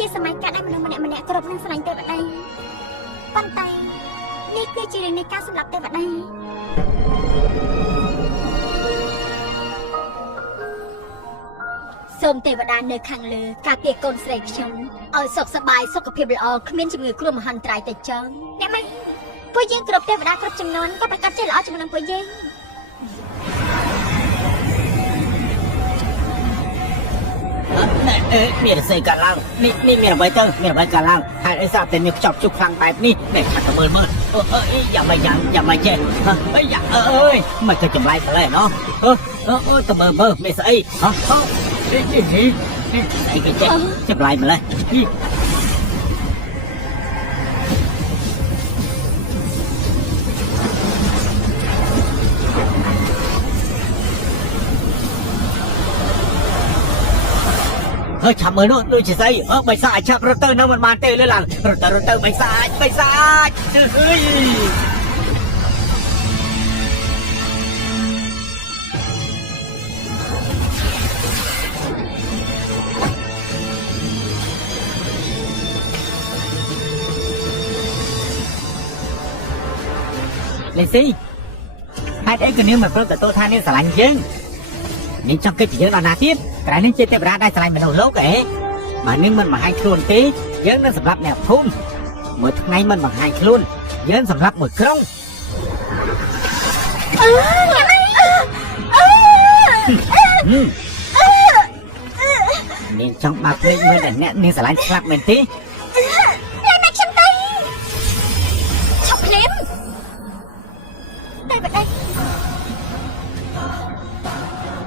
គឺជាសម័យកាលដែលមនុស្សម្នាក់គ្រប់នឹងស្រឡាញ់ទេវតាប៉ុន្តែនេះគឺជារឿងនៃការសម្លាប់ទេវតាសូមទេវតានៅខាងលើការពារកូនស្រីខ្ញុំឲ្យសុខសប្បាយសុខភាពល្អគ្មានជំងឺគ្រោះមហន្តរាយទៅចងអ្នកម៉ែពួកយើងគ្រប់ទេវតាគ្រប់ចំនួនក៏ប្រកាសជាល្អជាមួយនឹងពួកយើងមានរស័យកាឡើងនេះមានអ្វីទៅមានអ្វីកាឡើងហេតុអីសាប់តែមានខ្ចប់ជុកខ្លាំងបែបនេះនេះខាត់ទៅមើលយ៉ាងម៉េចយ៉ាងម៉េចចេះអើយអើយមិនទៅចម្លែកម្លេះណោះអូទៅមើលមានស្អីនេះស្អីគេចេះចម្លែកម្លេះនេះhơi chậm mới luôn đôi chỉ say bày sai chậm rồi tơ nó mình bàn tê lên làng rồi tơ bày sai lên xí hai đấy cứ nếu mà tôi tôi than nên xả lạnh chứ nên trong cái chuyện là tiếp cái nên chơi tiếp ra đây xài mình đầu lốt kể mà nếu mình mà hai luôn tí nhớ nó sập lấp nè phun một ngày mình bằng hai luôn nhớ sập lấp một không nên trong bạc nên mới để nè nên xài lắp mình tí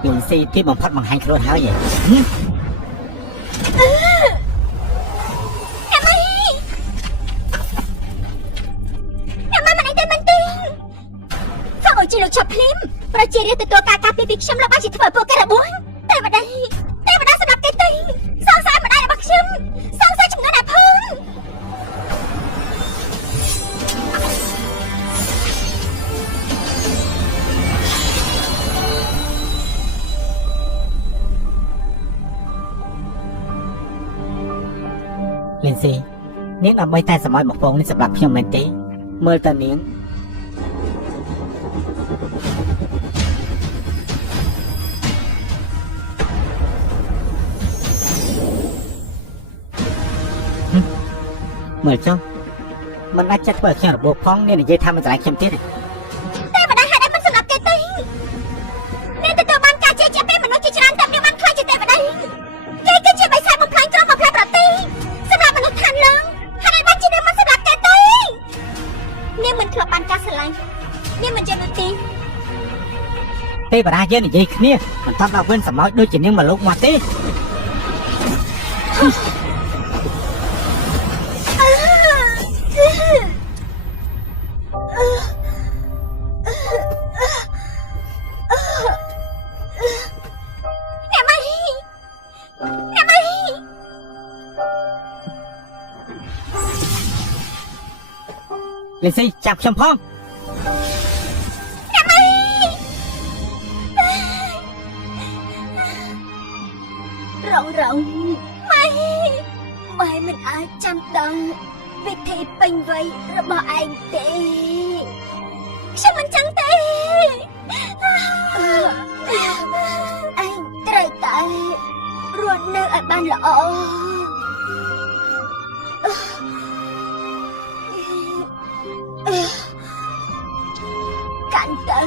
dùng si tiếp bằng phát bằng hai kilo háo vậy em ơi mình anh tin sao ở chỉ được chọc phim và chỉ để từตัวกาពីពីខ្ញុំរបស់ជាធ្វើពួកគេរបួសតែបដៃសម្រាប់គេទីសង្ស័យមិនដែររបស់ខ្ញុំសង្ស័យចំនួនណាផងlên gì nếu là bay tay sầm một phong nên sập lạpខ្ញុំមែនទេមើលតើនាងមើលចុះមិនអាចចាត់ធ្វើឲ្យខ្ញុំរបួសផងនេះនិយាយថាមិនឆ្លៃខ្ញុំទៀតតែបដៃហេតុអីមិនសម្រាប់គេទេនេះទទួលបានការជឿជាក់ពីមនុស្សជាច្រើនតែមានបានខ្លាចជាទេវតាគេគឺជាបិសាចបំផ្លាញក្រុមបំផ្លាញប្រទេសសម្រាប់មនុស្សឋានលើហេតុអីបានជានាងមិនសម្រាប់គេទេនាងមិនធ្លាប់បានការស្រឡាញ់នាងមិនយល់ទេទេវតាយើងនិយាយគ្នាមិនតាមដល់វិញសម្ោចដូចជានាងមកលោកមកទេlên xí chạp trong phong rộng mày mình ai chăm đợi việc thì bình vậy rồi bỏ anh tê sao mình chẳng tê anh trời tại luôn nơi ở ban lọ cạn tay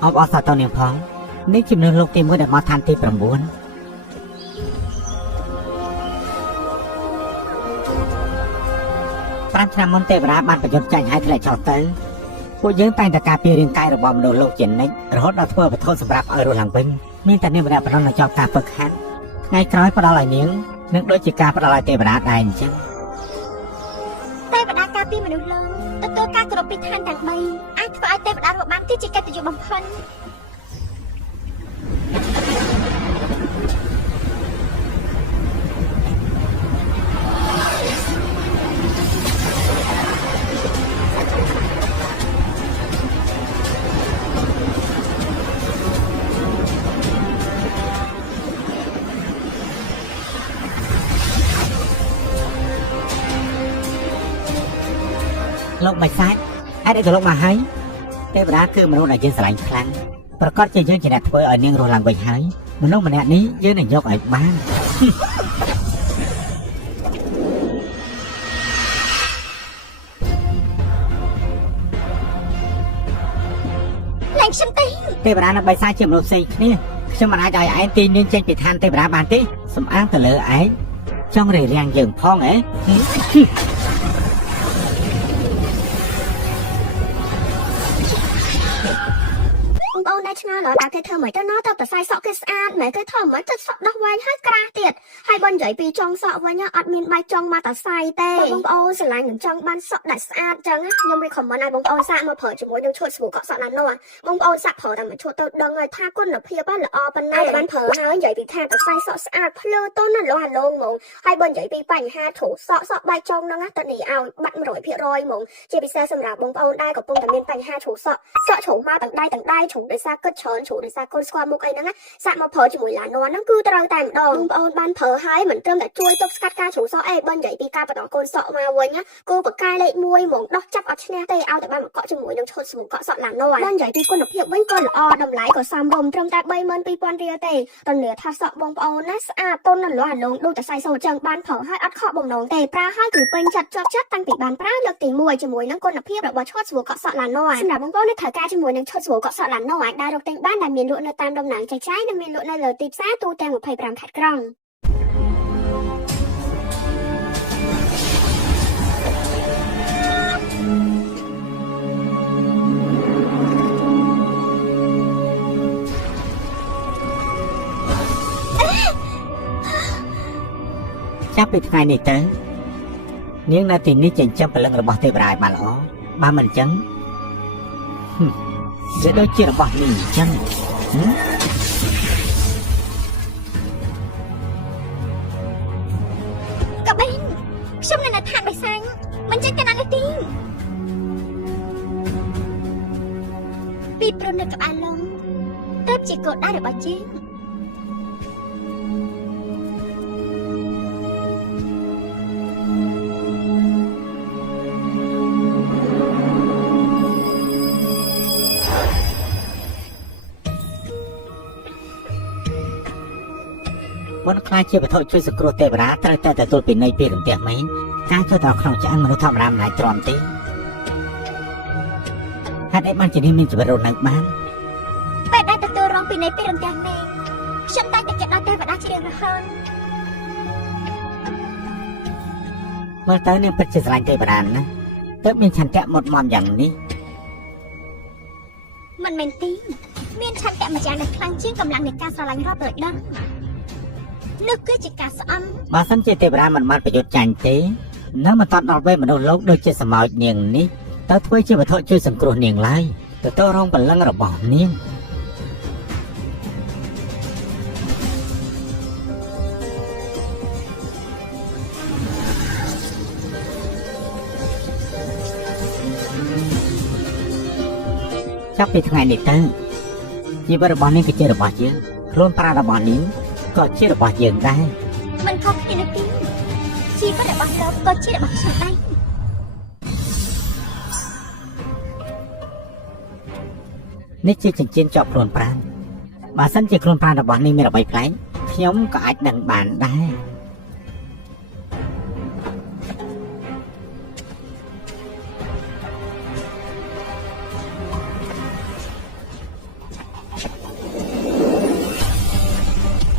ông ở sao tao niệm phong nếu chim nương lục tìm mới được mà than ti bẩm buồn 5 ឆ្នាំមុនទេវតាបានបញ្យុទ្ធចាញ់ឲ្យធ្លាក់ចុះទៅពួកយើងតែងតែការពាររាងកាយរបស់មនុស្សលោកជានិច្ចរហូតដល់ធ្វើវត្ថុសម្រាប់ឲ្យរស់ឡើងវិញមានតែនាងម្នាក់ប៉ុណ្ណោះនៅជាប់ការហ្វឹកហាត់ថ្ងៃក្រោយផ្ដល់ឲ្យនាងនឹងដូចជាការផ្ដល់ឲ្យទេវតាដែរអញ្ចឹង ទេវតាការពារមនុស្សលោកទទួលការគោរពពីឋានទាំង3អាចធ្វើឲ្យទេវតារស់បានគឺជាកិត្តិយសបំផុត លោកបិសាចហេតុអីក៏លោកមកហើយទេវតាគឺមនុស្សដែលយើងស្រឡាញ់ខ្លាំងប្រកាសជាយើងជាអ្នកធ្វើឲ្យនាងរស់ឡើងវិញហើយមនុស្សម្នាក់នេះយើងនឹងយកឲ្យបាន ឡើងខ្ញុំទេ ទេវតានិងបិសាចជាមនុស្សផ្សេងគ្នាខ្ញុំមិនអាចឲ្យឯងទាញនាងចេញពីឋានទេវតាបានទេសំអាងទៅលើឯងចង់រារាំងយើងផងហ៎ បងប្អូនដែលឆ្ងល់ដល់គេធ្វើមិនទៅណោះទៅប្រស័យសក់គេស្អាតមិនគេធ្វើមិនទៅសក់ដោះវែងហើយក្រាស់ទៀតហើយបងនិយាយពីចុងសក់វិញអត់មានបាយចុងមកតស័យទេបងប្អូនស្រឡាញ់នឹងចង់បានសក់ដែលស្អាតចឹងខ្ញុំ recommend ឲ្យបងប្អូនសាកមកប្រើជាមួយនឹងឈុតស្រួលកក់សក់ឡាននោះបងប្អូនសាកប្រើតែមួយឈុតទៅដឹងហើយថាគុណភាពល្អប៉ុណ្ណាបានប្រើហើយនិយាយពីថាតស័យសក់ស្អាតភ្លឺតូនណាស់លោះអាឡងហ្មងហើយបងនិយាយពីបញ្ហាធូរសក់បាយចុងហ្នឹងទៅនេះឲ្យបាត់ 100% ហ្មងជាពិសេសសម្រាប់បងប្អូនដែលកំពុងតែមានបញ្ហាធូរសក់ជ្រុះមកទាំងដៃជ្រុះដោយសារគិតច្រើនជ្រុះដោយសារកូនស្គាល់មុខអីហ្នឹងសាកមកប្រើជាមួយឡាននោះហ្នឹងគឺត្រូវតែម្ដងបងប្អូនបានប្រើហើយមិនត្រឹមតែជួយទប់ស្កាត់ការជ្រុះសក់អីបើនិយាយពីការបន្តកូនសក់មកវិញគូបកកាយលេខ1ហ្មងដោះចាប់អត់ឈ្នះទេឲ្យតែបានមកកក់ជាមួយនឹងឈុតស្រួលកក់សក់ឡាននោះបើនិយាយពីគុណភាពវិញក៏ល្អតម្លៃក៏សមរម្យត្រឹមតែ 32,000 រៀលទេតើថាសក់បងប្អូនណាស្អាតទន់ណាស់លាស់អាឡងដូចតែសៃសូចឹងបានប្រើហើយអត់ខកបំណងទេប្រើហើយគឺពេញចិត្តជាប់ចិត្តតាំងពីបានប្រើលើកទី1ជាមួយនឹងគុណភាពរបស់ឈុតស្រួលកក់សក់ឡាននោះសម្រាប់បងប្អូនដែលត្រូវការជាមួយនឹងឈុតស្រួលកក់សក់ឡាននោះអាចដើររកទិញបានដែលមានលក់នៅតាមដំណាងចែកចាយនិងមានលក់នៅលើទីផ្សារទូទាំង25ខេត្តក្រុង ចាប់ពីថ្ងៃនេះទៅនាងនៅទីនេះចិញ្ចឹមព្រលឹងរបស់ទេវតាឲ្យបានល្អបើមិនអញ្ចឹងវាដូចជារបស់នេះអញ្ចឹងកបេនខ្ញុំនៅឋានបិសាញមិនចេះកណានោះទេពីព្រោះនៅក្បាលឡងទៅជាកូនដែររបស់ជេង មុនខ្លាចជាវត្ថុជួយសង្គ្រោះទេវតាត្រូវតែទទួលពីនៃពីរន្ទះមែនការចូលទៅក្នុងឆ្អឹងមនុស្សធម្មតាមិនអាចទ្រាំទេហេតុអីបានជានេះមានជីវិតរស់នៅបាន ពេលដែលទទួលរងពីនៃពីរន្ទះមេខ្ញុំតែតែចិត្តដល់ទេវតាជ្រាបរហូត មើលទៅនាងពិតជាស្រឡាញ់ទេវតាណាទើបមានឆន្ទៈមុតមមយ៉ាងនេះ មិនមែនទេមានឆន្ទៈម្យ៉ាងដែលខ្លាំងជាងកម្លាំងនៃការស្រឡាញ់រាប់រយដងនោះគឺជាការស្អំ បើសិនជាទេវតាមិនបានប្រយុទ្ធចាញ់ទេនៅមិនតាន់ដល់វេមនុស្សលោកដូចជាសម្ោចនាងនេះតើធ្វើជាវត្ថុជួយសង្គ្រោះនាងឡើយទទួលរងព្រលឹងរបស់នាង ចាប់ពីថ្ងៃនេះទៅជីវិតរបស់នាងគឺជារបស់យើងខ្លួនប្រាណរបស់នាងក៏ជារបស់យើងដែរ មិនខុសគ្នានោះទេជីវិតរបស់លោកក៏ជារបស់ខ្ញុំដែរ នេះជាចិញ្ចៀនជាប់ខ្លួនប្រាណបើសិនជាខ្លួនប្រាណរបស់នាងមានអ្វីប្លែកខ្ញុំក៏អាចដឹងបានដែរ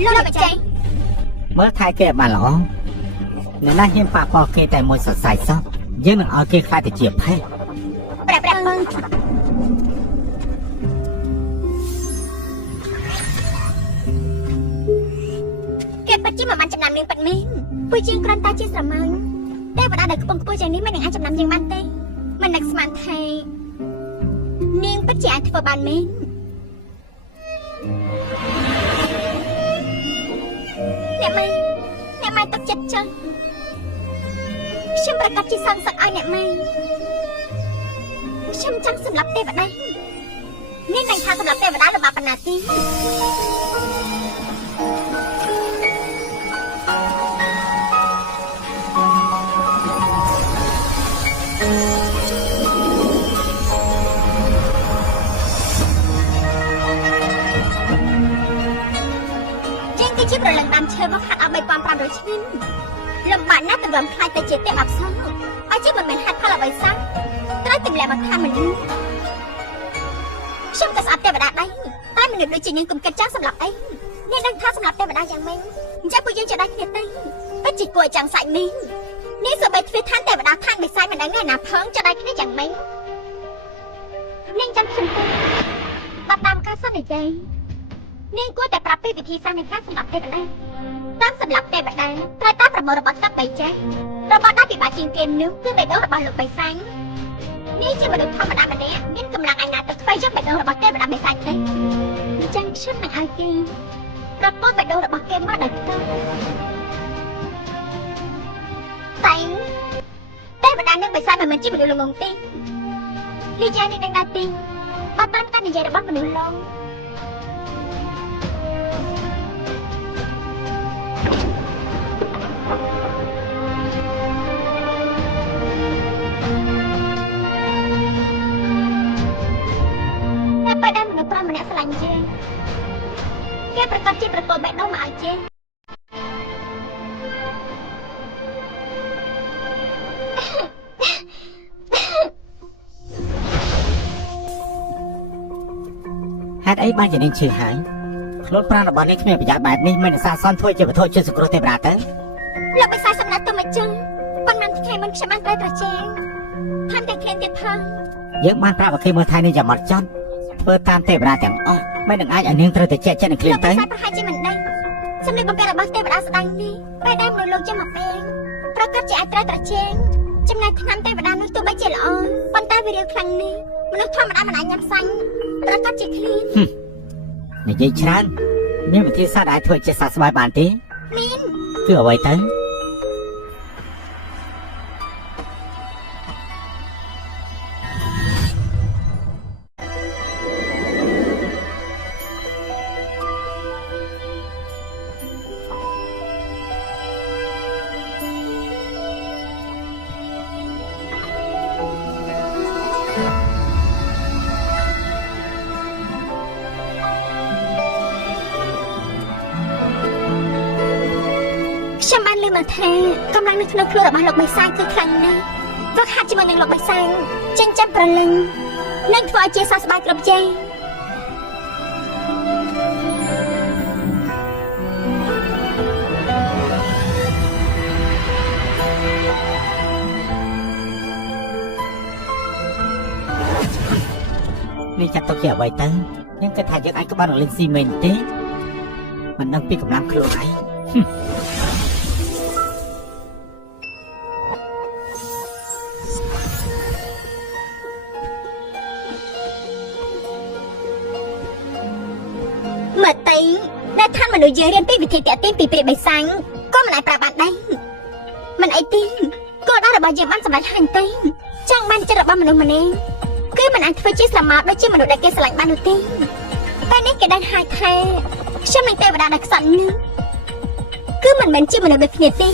លោកបច្ចេក មើលថែគេឲ្យបានល្អអ្នកណាហ៊ានប៉ះពាល់គេតែមួយសរសៃសោះ យើងនឹងឲ្យគេខ្លាចទៅជាភេទ ប្រាប់បងគេពិតជាមិនបានចំណាំនាងពិតមែនពួកជាងគ្រាន់តែជាស្រមោលតែបដាដែលខ្ពង់ខ្ពស់យ៉ាងនេះមិននឹងអាចចំណាំយើងបានទេមិននឹកស្មានថានាងពិតជាអាចធ្វើបានមែនអ្នកម៉ែទុកចិត្តចឹងខ្ញុំប្រកាសជាសងសឹកឲ្យអ្នកម៉ែខ្ញុំចង់សម្លាប់ទេវតានាងនឹងថាសម្លាប់ទេវតាលំបាកប៉ុណ្ណាទេជាប្រលឹងដើមឈើមកហាត់ឲ្យ 3500 ឆ្នាំលំបាកណាស់ទម្រាំខ្លាចទៅជាទេពអប្សរឲ្យជាមិនមែនហេតុផលអ្វីសោះត្រូវទម្លាក់មកថាមនុស្សខ្ញុំក៏ស្អប់ទេវតាដែរតែមនុស្សដូចជានាងគុំគិតចង់សម្លាប់អីនាងដឹងថាសម្លាប់ទេវតាយ៉ាងម៉េចអញ្ចឹងពួកយើងจะได้គ្នាទៅពិតជាគួរឲ្យចង់សាច់នេះនាងសូម្បីទ្វេឋានទេវតាឋានបិសាចមិនដឹងឯណាផងจะได้គ្នាយ៉ាងម៉េចនាងចាំខ្ញុំទៅបើតាមការសន្យានាងគួរតែប្រាប់ពីវិធីសាស្ត្រនៃការសម្លាប់ទេវតាតាមសម្លាប់ទេវតាត្រូវតាមប្រមូលរបស់ទឹកបីចេះរបស់ដែលពិបាកជាងគេនោះគឺបេះដូងរបស់លោកបិសាចនេះជាមនុស្សធម្មតាម្នាក់មានកម្លាំងឯណាទៅធ្វើយ៉ាងបេះដូងរបស់ទេវតាបិសាចទេអញ្ចឹងខ្ញុំនឹងឲ្យគេប្រមូលបេះដូងរបស់គេមកដល់ទៅតែទេវតានឹងបិសាចមិនមែនជាមនុស្សល្ងងទេលីយ៉ានេះនឹងដល់ទីបើតាមការនិយាយរបស់មនុស្សលោកបើដល់មនុស្សប្រុសម្នាក់ស្រឡាញ់ជេគេប្រកាសជាប្រកបបេះដូងមកឲ្យជេហេតុអីបានជានាងឈឺហើយខ្លួនប្រាណរបស់នាងគ្មានប្រយោជន៍បែបនេះមិនសាសនធ្វើជាវត្ថុជាសង្គ្រោះទេវតាទៅលោកបិសាចសម្រាប់ទៅមកចឹងប៉ុន្មានថ្ងៃមុនខ្ញុំបានត្រូវត្រជាថែមទាំងឃ្លានទៀតផងយើងបានប្រាប់ឲ្យគេមើលថៃនេះយ៉ាងម៉ត់ចត់ធ្វើតាមទេវតាទាំងអស់មិននឹងអាចឲ្យនាងត្រូវតែជាចិត្តនឹងឃ្លានទៅតែប្រហែលជាមិនដឹងសម្លេងបំពេរបស់ទេវតាស្ដាយនេះពេលដែលមនុស្សលោកចេះមកពេងប្រកាសជាអាចត្រូវត្រជាចំណែកឆ្នាំទេវតានោះទោះបីជាល្អប៉ុន្តែវារាវខ្លាំងនេះមនុស្សធម្មតាមិនអាចញ៉ាំសាញ់ប្រកាសជាឃ្លាននិយាយច្រើនមានវិធីសាស្ត្រអាចធ្វើជាសះស្បើយបានទេមានគឺអ្វីទៅខ្ញុំបានលើមកថាកម្លាំងនៅក្នុងខ្លួនរបស់លោកបិសាចគឺខ្លាំងណាស់វឹកហាត់ជាមួយនឹងលោកបិសាចចិញ្ចឹមប្រលឹងនិងធ្វើឲ្យជាសះស្បើយគ្រប់យ៉ាងនេះចាត់ទុកជាអ្វីទៅខ្ញុំគិតថាយើងអាចក្បត់នឹងលេងស៊ីមែនទេមិនដឹងពីកម្លាំងខ្លួនឯងមើលទៅដែលឋានមនុស្សយើងរៀនពីវិធីតាក់ទាញពីព្រាយបិសាចក៏មិនអាចប្រាប់បានដែរមិនអីទេគោលដៅរបស់យើងបានសម្រេចហើយទេចង់បានចិត្តរបស់មនុស្សម្នាក់គឺមិនអាចធ្វើជាស្រមោលដូចជាមនុស្សដែលគេស្រឡាញ់បាននោះទេតែនេះគេដឹងហើយថាខ្ញុំនឹងទេវតាដែលខ្សត់នេះគឺមិនមែនជាមនុស្សដូចគ្នាទេ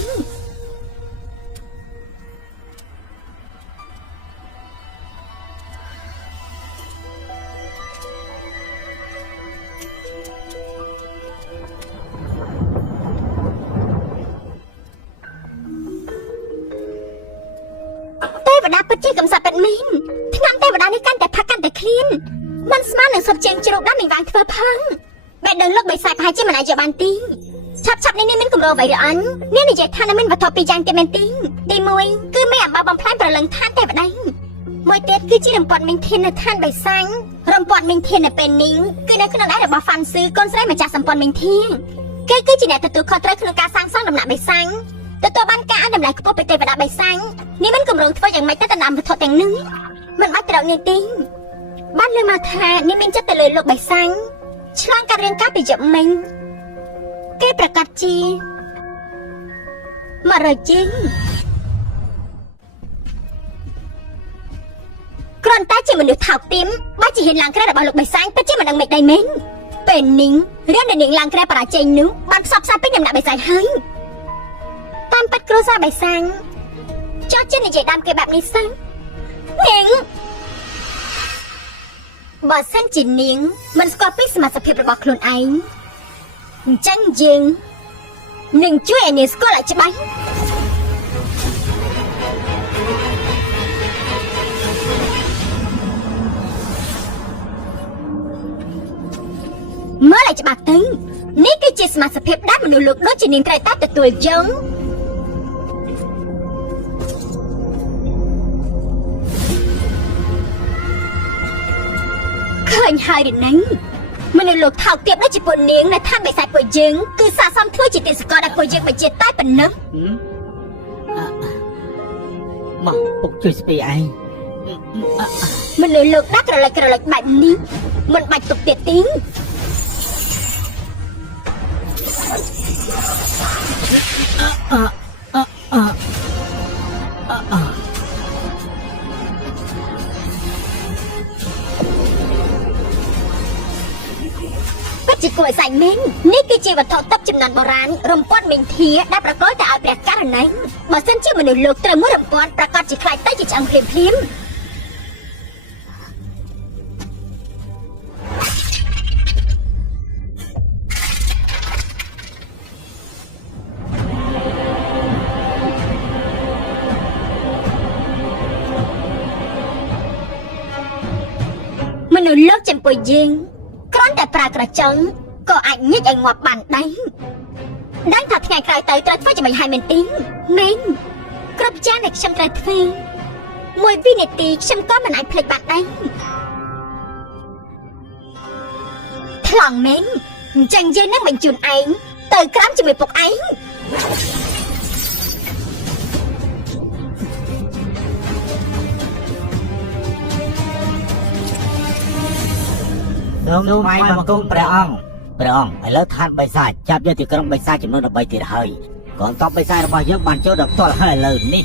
ទេវតាពិតជាកំសត់ពិតមែនឆ្នាំទេវតានេះកាន់តែផាក់កាន់តែឃ្លានមិនស្មើនឹងសុបជើងជ្រូកដល់នឹងវាងធ្វើផងបែរដឹងលោកបិសាចប្រហែលជាមិនអាចយកបានទេ ឆាប់នេះមានគម្រោងអ្វីឬអញនេះនិយាយថាមានវត្ថុពីរយ៉ាងទៀតមែនទេទី1គឺមានអំបោបំផ្លាញប្រលឹងឋានទេវតាមួយទៀតគឺជារំពាត់មីងធាននៅឋានបៃសាញ់រំពាត់មីងធាននៅពេលនេះគឺនៅក្នុងដៃរបស់ហ្វាន់ស៊ឺកូនស្រីម្ចាស់សម្ព័ន្ធមីងធានគេគឺជាអ្នកទទួលខុសត្រូវក្នុងការសាងសង់ដំណាក់បៃសាញ់ទទួលបានការអនុញ្ញាតខ្ពស់ពីទេវតាបៃសាញ់នេះមានគម្រោងធ្វើយ៉ាងម៉េចទៅតាមវត្ថុទាំងនេះមិនបាច់ត្រូវនេះទេបានលើមកថានេះមានចិត្តទៅលើលោកបៃសាញ់ឆ្លងកាត់រឿងការពីយប់មិញគេប្រកាសជា100ជាងគ្រាន់តែជាមនុស្សថោកទាមបើជាហ៊ានឡើងក្រែរបស់លោកបៃសាញ់ពិតជាមិនដឹងមិនដៃមែនពេលនេះរឿងដែលនាងឡើងក្រែបរាជ័យនោះបានផ្សព្វផ្សាយពេញដំណាក់បៃសាញ់ហើយតាមពិតគ្រួសារបៃសាញ់ចោះជានិយាយដើមគេបែបនេះសិននាងបើសិនជានាងមិនស្គាល់ពីសមត្ថភាពរបស់ខ្លួនឯងអញ្ចឹងយើងនឹងជួយឲ្យនាងស្គាល់ឲ្យច្បាស់មើលឲ្យច្បាស់ទៅនេះគឺជាសមត្ថភាពដែលមនុស្សលោកដូចជានាងត្រូវតែទទួលយកឃើញហើយឬណីមនុស្សលោកថោកទាបដូចជាពួកនាងនៅឋានបិសាចពួកយើងគឺស័ក្តិសមធ្វើជាទេសកលដល់ពួកយើងបញ្ជាតែប៉ុណ្ណឹងមកពុកជួយស្ពីឯងមនុស្សលោកដាក់ក្រឡិចបែបនេះមិនបាច់ទុកទៀតទេជាគួរឲ្យសាច់មែននេះគឺជាវត្ថុទឹកចំនួនបុរាណរំពាត់មីងធាដែលប្រកល់តែឲ្យព្រះករណីបើសិនជាមនុស្សលោកត្រូវមួយរំពាត់ប្រកាសជាខ្លាចទៅជាឆ្អឹងភ្លាមមនុស្សលោកចំពោះយើងគ្រាន់តែប្រើក្រចុងក៏អាចញិចឲ្យងាប់បានដែរដឹងថាថ្ងៃក្រោយទៅត្រូវធ្វើយ៉ាងម៉េចហើយមែនទេមែនគ្រប់យ៉ាងដែលខ្ញុំត្រូវធ្វើមួយវិនាទីខ្ញុំក៏មិនអាចភ្លេចបានដែរថ្លង់មែនអញ្ចឹងយើងនឹងបញ្ជូនឯងទៅក្រាមជាមួយពុកឯងនោះម៉ៃបង្គំព្រះអង្គឥឡូវឋានបិសាចចាប់យកទីក្រុងបិសាចចំនួន13ទៀតហើយកងទ័ពបិសាចរបស់យើងបានចូលដល់ផ្ទាល់ហើយឥឡូវនេះ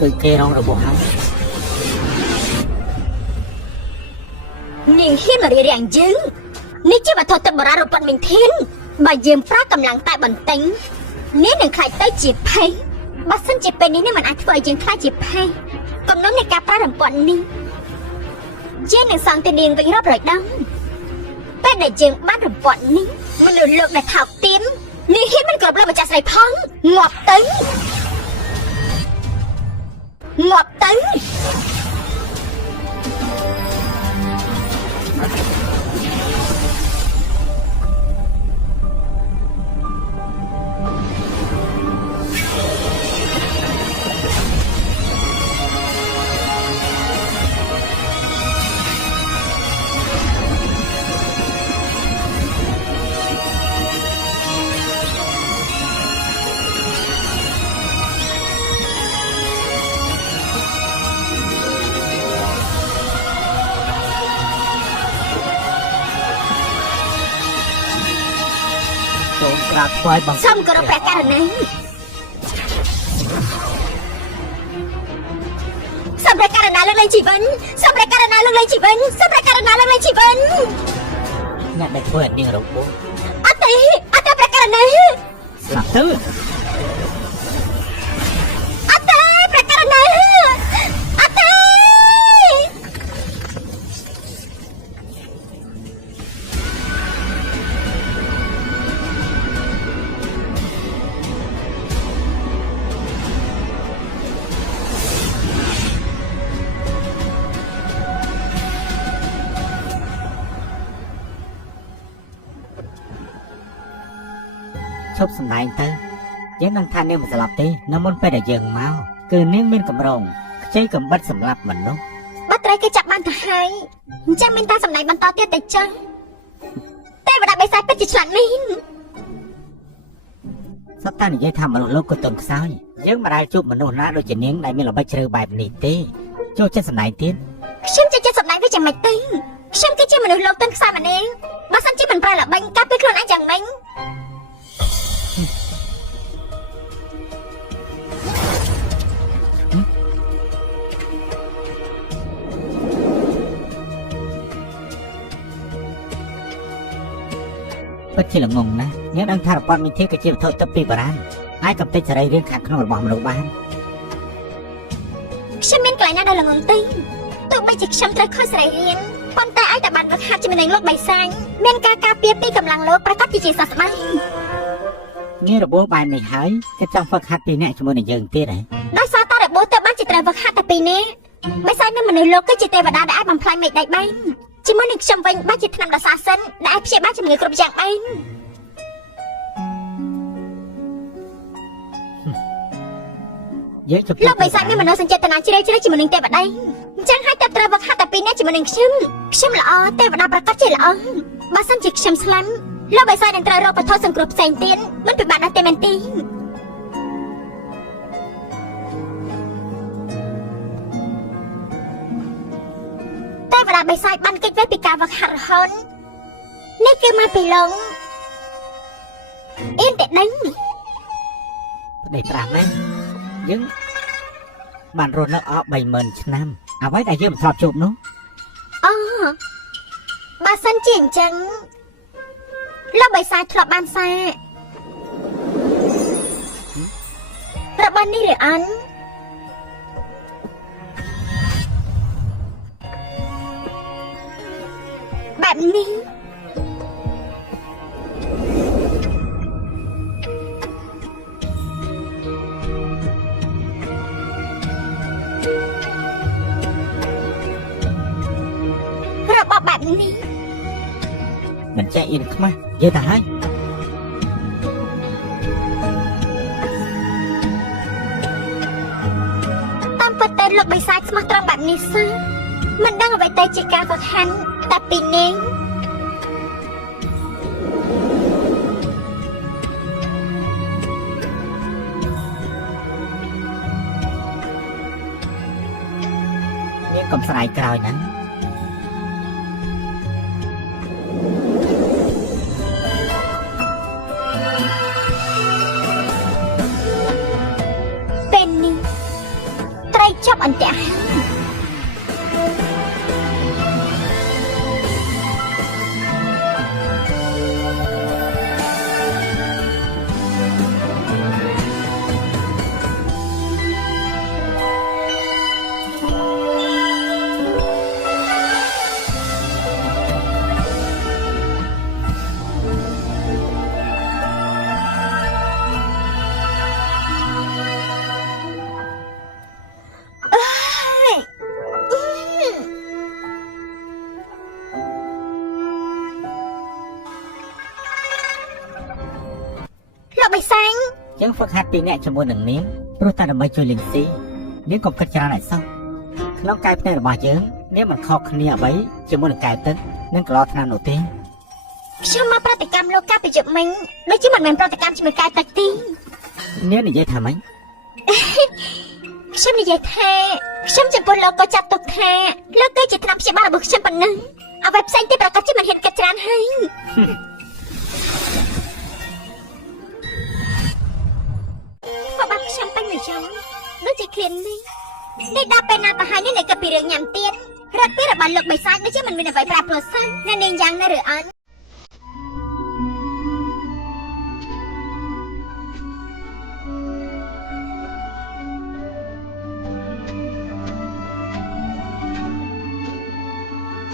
គឺគេរងរបួសហើយនាងហ៊ានមករារាំងយើងនេះជាវត្ថុទឹកបុរាណរូបមីងធានបើយើងប្រើកម្លាំងតែបន្តិចនេះនឹងខ្លាចទៅជាភ័យបើសិនជាពេលនេះមិនអាចធ្វើឲ្យយើងខ្លាចជាភ័យកំណត់នៃការប្រើរំពាត់នេះយើងនឹងសង់ទៅនាងវិញរាប់រយដងពេលដែលយើងបានរំពាត់នេះមនុស្សលោកដែលថោកទាមនេះហ៊ានមិនគ្រប់លើម្ចាស់ស្រីផងងាប់ទៅក្រាបថ្វាយបង្គំសូមគោរពព្រះករណីសូមព្រះករណាលើកលែងជីវិតសូមព្រះករណាលើកលែងជីវិតសូមព្រះករណាលើកលែងជីវិតអ្នកដែលធ្វើឲ្យនាងរបួសអត់ទេព្រះករណីស្លាប់ទៅអត់ទេព្រះករណីអត់ទេ ឈប់សម្ដែងទៅយើងនឹងថានាងមិនស្លាប់ទេនៅមុនពេលដែលយើងមកគឺនាងមានកម្រងខ្ចីកំបិតសម្រាប់មនុស្ស បាត់ត្រីគេចាប់បានទៅហើយអញ្ចឹងមានតែសម្ដែងបន្តទៀតតែចឹងទេវតាបិសាចពិតជាឆ្លាតមែន សត្វតានិយាយថាមនុស្សលោកក៏ទុនខ្សោយយើងមិនដែលជួបមនុស្សណាដូចជានាងដែលមានល្បិចជ្រៅបែបនេះទេចូលចិត្តសម្ដែងទៀត ខ្ញុំចេះចិត្តសម្ដែងវាយ៉ាងម៉េចទៅខ្ញុំគឺជាមនុស្សលោកទុនខ្សោយម្នាក់បើសិនជាមិនប្រើល្បិញកាប់ពីខ្លួនឯងយ៉ាងម៉េច ពិតជាល្ងងណាស់យើងដឹងថារបបមីធាក៏ជាវត្ថុទឹកពីបារាំងអាចកំទេចសរីរាង្គខាងក្នុងរបស់មនុស្សបាន ខ្ញុំមានកន្លែងណាដែលល្ងងទេទោះបីជាខ្ញុំត្រូវខូចសរីរាង្គប៉ុន្តែអាចតែបានវឹកហាត់ជាមួយនឹងលោកបៃសាញមានការការពារពីកម្លាំងលោកប្រកាសជាសះស្បើយ ងាររបួសបែបនេះហើយគេចង់ហ្វឹកហាត់ពីអ្នកជាមួយនឹងយើងទៀតហ៎ ដោយសារតែរបួសទៅបានជាត្រូវវឹកហាត់តែពីរនាក់បៃសាញនិងមនុស្សលោកគឺជាទេវតាដែលអាចបំផ្លាញមេឃដីបានជាមួយនឹងខ្ញុំវិញបានជាថ្នាំដ៏សាសិនដែលអាចព្យាបាលជំងឺគ្រប់យ៉ាងបាន យើងជប់ លោកបិសាចមានមនោសញ្ចេតនាជ្រាលជ្រៅជាមួយនឹងទេវតាអញ្ចឹងហើយតែត្រូវវឹកហាត់តែពីរនាក់ជាមួយនឹងខ្ញុំល្អទេវតាប្រកាសជាល្អបើសិនជាខ្ញុំស្លាប់លោកបិសាចនឹងត្រូវរកបទសង្គ្រោះផ្សេងទៀតមិនពិបាកណាស់ទេមែនទេទេវតាបិសាចបានគេចវេះពីការវឹកហាត់រហូតនេះគឺមកពីឡុងអ៊ីនតែដឹង ប្តីប្រាស់ណាយើងបានរស់នៅអស់ 30000 ឆ្នាំអ្វីដែលយើងមិនធ្លាប់ជួបនោះ អូបើសិនជាអញ្ចឹងលោកបិសាចធ្លាប់បានសាររបស់នេះឬអន់បែបនេះ របស់បែបនេះ មិនចេះអៀនខ្មាស់និយាយទៅហើយ តាមពិតទៅលោកបិសាចស្មោះត្រង់បែបនេះសោះមិនដឹងអ្វីទៅជាការវឹកហាត់តែពីនាង នាងកុំស្រ័យក្រោយណា ពេលនេះត្រីចាប់អន្ទះ លោកបិសាញ យើងហ្វឹកហាត់ពីអ្នកជាមួយនឹងនាងព្រោះតែដើម្បីជួយលេងស៊ីនាងកុំគិតច្រើនឲ្យសោះក្នុងកាយផ្ទៃរបស់យើងនាងមិនខុសគ្នាអ្វីជាមួយនឹងកាយទឹកនិងកន្លថ្នាំនោះទេ ខ្ញុំមកប្រតិកម្មលោកកាលពីយប់មិញដូចជាមិនមែនប្រតិកម្មជាមួយកាយទឹកទេ នាងនិយាយថាម៉េច ខ្ញុំនិយាយថាខ្ញុំចំពោះលោកក៏ចាត់ទុកថាលោកគឺជាថ្នាំព្យាបាលរបស់ខ្ញុំប៉ុណ្ណឹងអ្វីផ្សេងទៀតប្រកាសជាមិនហ៊ានគិតច្រើនហើយ បបាក់ខ្ញុំពេញមួយយំដូចជាឃ្លាននេះដល់ពេលណាទៅហើយនេះគិតពីរឿងញ៉ាំទៀតរត់ពីរបស់លោកបិសាចដូចជាមិនមានអ្វីប្រាប់ព្រោះសិនអ្នកនាងយ៉ាងណាឬអត់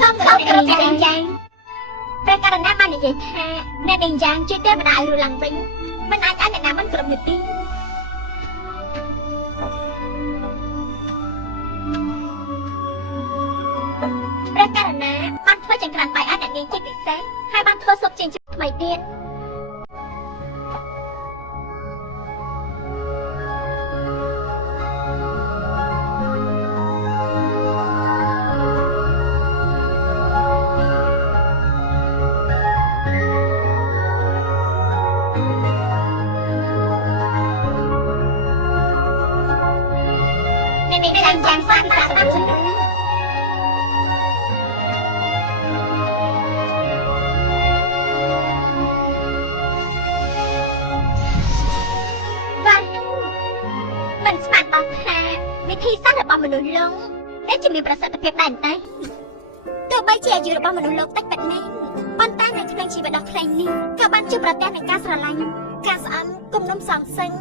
សូមគោរពព្រះនាងយ៉ាងព្រះករណាបាននិយាយថាអ្នកនាងយ៉ាងជួយទេវតាឲ្យរស់ឡើងវិញមិនអាចឲ្យអ្នកណាមិនគ្រប់នេះទេ ព្រះករណាបានធ្វើចង្ក្រានបាយឲ្យអ្នកនាងជាពិសេសហើយបានធ្វើស៊ុបជើងថ្មីទៀត នយ៉ាងស្អាតស្អាតតាមជំនឿបានមិនស្មានដល់ថាវិធីសាស្ត្ររបស់មនុស្សលោកដែលជាមានប្រសិទ្ធភាពដែរតែទោះបីជាអាយុរបស់មនុស្សលោកតិចប៉ុណ្ណេះប៉ុន្តែនៅក្នុងជីវិតដ៏ខ្លីនេះក៏បានជួបប្រទះនឹងការស្រឡាញ់ការស្អប់គំនុំសងសឹង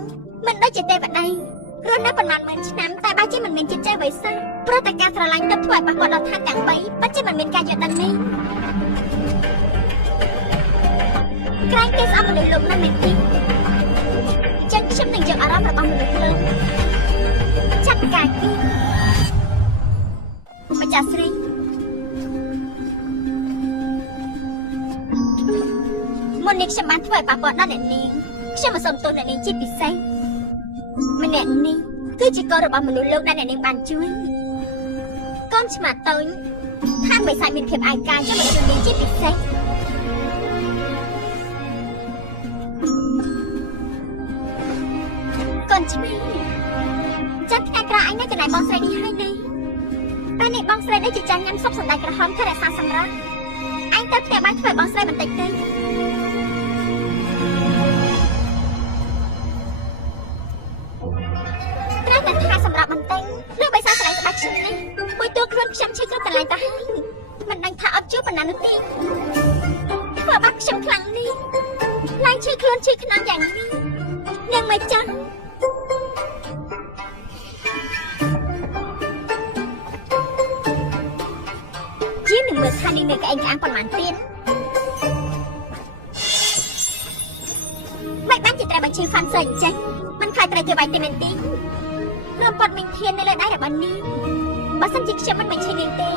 មិនដូចជាទេវតារស់នៅប៉ុន្មានម៉ឺនឆ្នាំតែបើជាមិនមានចិត្តចេះអ្វីសោះព្រោះតែការស្រឡាញ់ទៅធ្វើឲ្យប៉ះពាល់ដល់ឋានទាំង3ពិតជាមិនមានការយល់ដឹងនេះក្រែងគេស្អប់មនុស្សលោកណាស់មែនទេចឹងខ្ញុំនឹងយកអារម្មណ៍របស់មនុស្សលោកចាត់ការគេម្ចាស់ស្រីមុននេះខ្ញុំបានធ្វើឲ្យប៉ះពាល់ដល់អ្នកនាងខ្ញុំមិនសូមទោសអ្នកនាងជាពិសេសម្នាក់នេះគឺជាកូនរបស់មនុស្សលោកដែលអ្នកនាងបានជួយកូនឆ្មាតូចខាងបិសាចមានភាពឯកាយមិនជួយនាងជាពិសេសកូនឆ្មាចាត់ថ្ងៃក្រោយឯងនៅកន្លែងបងស្រីនេះហើយនេះពេលនេះបងស្រីនេះជាចាញ់ញ៉ាំសុបសណ្តែកក្រហមធ្វើរក្សាសម្រាប់ឯងទៅផ្ទះបានធ្វើបងស្រីបន្តិចទៅត្រូវតែថាសម្រាប់បន្តិចឬបីសាស្រីស្បែកខ្ញុំនេះមួយតួខ្លួនខ្ញុំឈឺគ្រប់កន្លែងទៅហើយមិនដឹងថាអត់ជួបប៉ុណ្ណានោះទេធ្វើបាត់ខ្ញុំខ្លាំងនេះឡើងឈឺខ្លួនឈឺខ្នងយ៉ាងនេះនាងមិនចឹងជានឹងមើលថានាងនៅក្អេងក្អាងប៉ុន្មានទៀតមិនបានជាត្រូវបញ្ឈឺហ្វាន់សើអញ្ចឹងមិនខ្លាចត្រូវគេវាយទេមែនទេព្រមពត់មីងធាននៅលើដៃរបស់នាងបើសិនជាខ្ញុំមិនបញ្ឈឺនាងទេ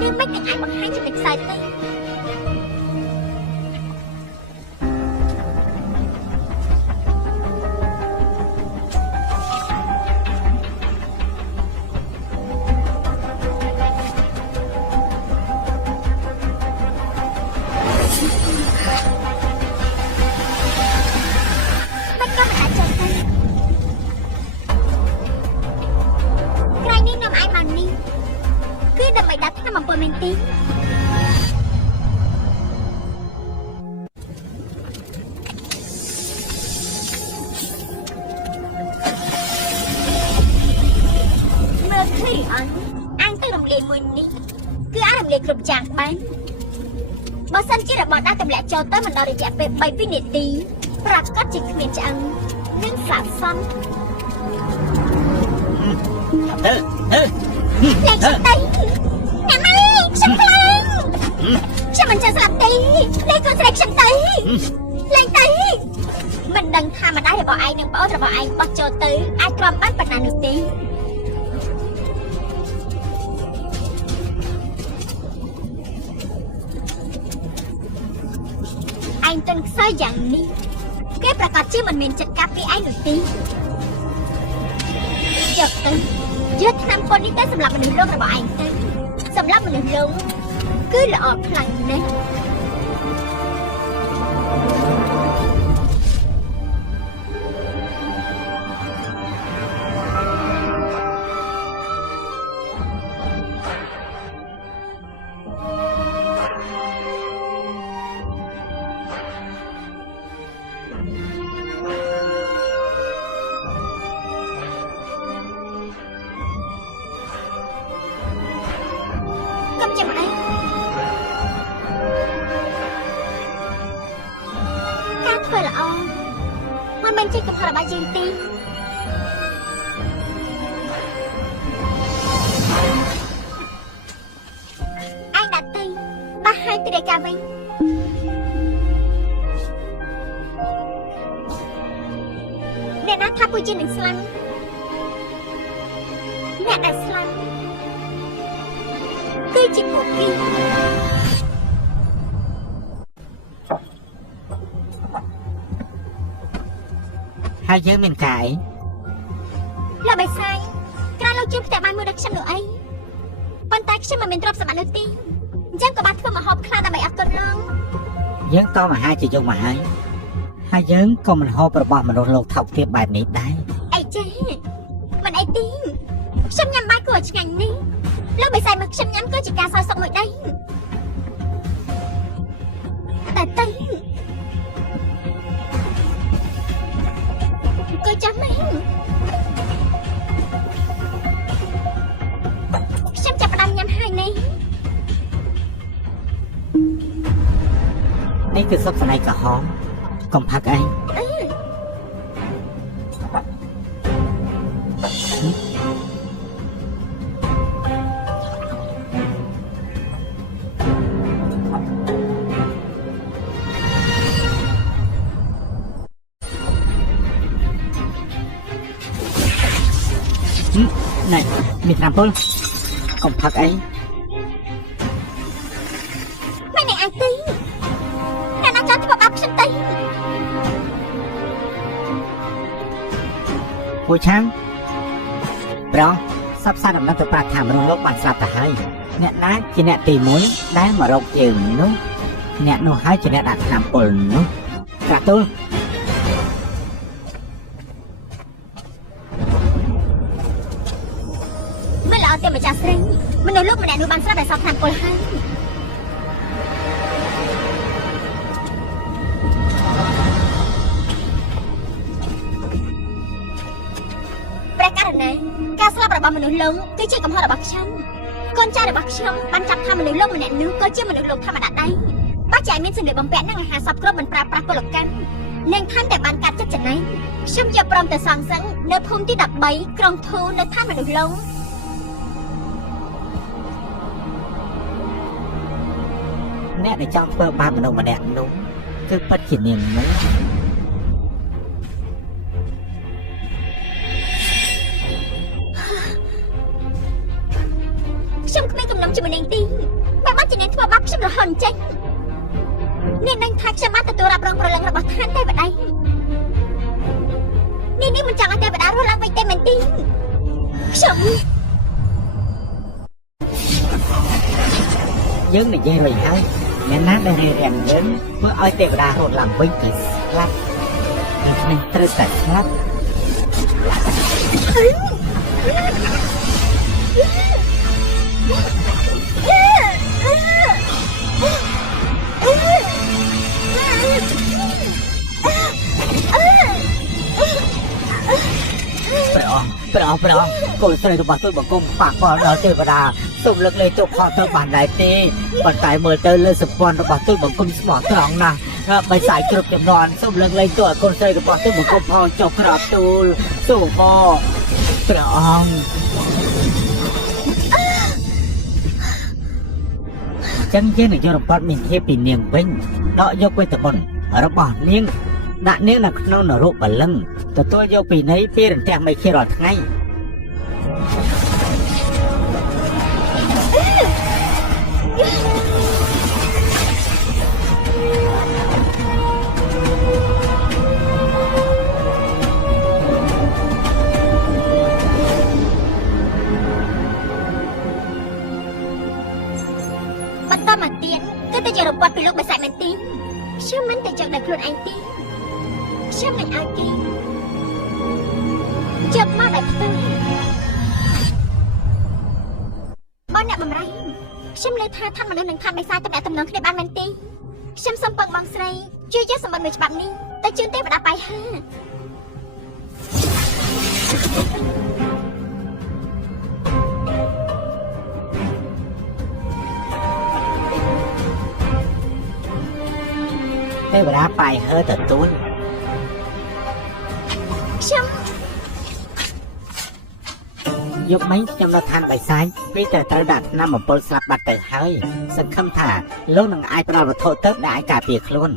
នាងមិននឹងអាចបង្ហាញចំណុចខ្សោយទេបើសិនជារបបដាក់ទម្លាក់ចូលទៅមិនដល់រយៈពេល3 វិនាទីប្រកាសជាគ្មានឆ្អឹងនឹងស្លាប់សំទៅលេខទៅអ្នកម៉ែខ្ញុំខ្លាំងខ្ញុំមិនចេះស្លាប់ទេលេខក៏ស្រែកខ្ញុំទៅលេខទៅមិនដឹងថាម្ដាយរបស់ឯងនិងប្អូនរបស់ឯងបោះចូលទៅអាចទ្រាំបានប៉ុណ្ណានោះទេឯងទន់ខ្សោយយ៉ាងនេះគេប្រកាសជាមិនមានចិត្តកាប់ពីឯងនោះទេយកទៅយកថ្នាំពុននេះទៅសម្រាប់មនុស្សលោករបស់ឯងទៅសម្រាប់មនុស្សលោកគឺល្អខ្លាំងណាស់ហើយយើងមានកាយលោកបិសាចក្រោយលោកជឿផ្ទះបានមួយដល់ខ្ញុំនោះអីប៉ុន្តែខ្ញុំមិនមានទ្រព្យសម្បត្តិនោះទេអញ្ចឹងក៏បានធ្វើមកហូបខ្លាដើម្បីអត់កូនឡងយើងតមហាជាយកមកហើយយើងក៏មិនហូបរបស់មនុស្សលោកថោកទាបបែបនេះដែរអីចេះមិនអីទេខ្ញុំញ៉ាំ ឆ្ងាញ់នេះលោកបិសាចមកខ្ញុំញ៉ាំគឺជាការសោយសុខមួយដែរតែទៅអង្គុយចាំនេះខ្ញុំចាប់ផ្ដើមញ៉ាំហើយនេះ នេះគឺសុបស្នៃក្រហមកុំផឹកអីណែមានត្រាំពុលកុំផឹកអី មិនអ្នកអាចទីអ្នកណាចង់ធ្វើបាបខ្ញុំទៅ ពូឆាំងប្រោះសពសាដំណើរទៅប្រាថ្នាមនុស្សលោកបានស្លាប់ទៅហើយអ្នកណាជាអ្នកទី1ដែលមករកយើងនោះអ្នកនោះហើយជាអ្នកដាក់ថ្នាំពុលនោះកាតុល មិនល្អទេម្ចាស់ស្រីមនុស្សលោកម្នាក់នោះបានស្លាប់ដោយសារថ្នាំពុលហើយព្រះករណីការស្លាប់របស់មនុស្សលោកគឺជាកំហុសរបស់ខ្ញុំកូនចៅរបស់ខ្ញុំបានចាប់ថាមនុស្សលោកម្នាក់នោះក៏ជាមនុស្សលោកធម្មតាដែរបើចែមានសម្លៀកបំពាក់និងអាហារសពគ្រប់មិនប្រើប្រាស់ពលកម្មនិងថែមទាំងបានកាត់ចិត្តចំណៃខ្ញុំយកព្រមទៅសងសឹកនៅភូមិទី13ក្រុងធូនៅឋានមនុស្សលោក អ្នកដែលចង់ធ្វើបាបមនុស្សម្នាក់នោះគឺពិតជានាងនោះ ខ្ញុំគ្មានកំណត់ជាមួយនាងទីបើបាត់ជាអ្នកធ្វើបាបខ្ញុំរហូតចេញនាងនឹងថាខ្ញុំបានទទួលរ៉ាប់រងប្រលឹងរបស់ឋានទេវតានេះមិនចង់ឲ្យទេវតារស់ឡើងវិញទេមែនទេខ្ញុំ យើងនិយាយរួចហើយអ្នកណាដែលរៀបរៀងយើងធ្វើឲ្យទេវតារត់ឡើងវិញគឺស្លាប់ដូច្នេះត្រូវតែស្លាប់ ព្រះអង្គកូនស្រីរបស់ទូលបង្គំប៉ះពាល់ដល់ទេវតាសូមលើកលែងទោសខកទៅបានដែរទេប៉ុន្តែមើលទៅលើសម្ព័ន្ធរបស់ទូលបង្គំស្មោះត្រង់ណាស់បិសាចគ្រប់ចំនួនសូមលើកលែងទោសឲ្យកូនស្រីរបស់ទូលបង្គំផងចុះក្រាបទូលសូមផងព្រះអង្គចឹងយើងនឹងយករំពាត់មានភាពពីនាងវិញដកយកវេទមន្តរបស់នាងដាក់នាងនៅក្នុងនរកបលឹងទទួលយកពីនៃពីរន្ទះមេឃរាល់ថ្ងៃបន្តមកទៀតគឺទៅយករំពាត់ពីលោកបិសាចមែនទេខ្ញុំមិនទៅចង់ដល់ខ្លួនឯងទេខ្ញុំនឹងឲ្យគេចាប់មកដល់ផ្ទះបងអ្នកបំរៃខ្ញុំលើថាឋានមនុស្សនឹងឋានបិសាចតំណាក់តំណងគ្នាបានមែនទេខ្ញុំសូមពឹងបងស្រីជួយយកសម្បត្តិមួយច្បាប់នេះទៅជូនទេវតាបាយហាទេវតាបាយហើទទួលខ្ញុំយកមិញខ្ញុំនៅឋានបិសាចពេលតែត្រូវដាក់ថ្នាំបំពុលស្លាប់បាត់ទៅហើយសង្ឃឹមថាលោកនឹងអាចផ្ដល់វត្ថុទៅដែលអាចការពារខ្លួន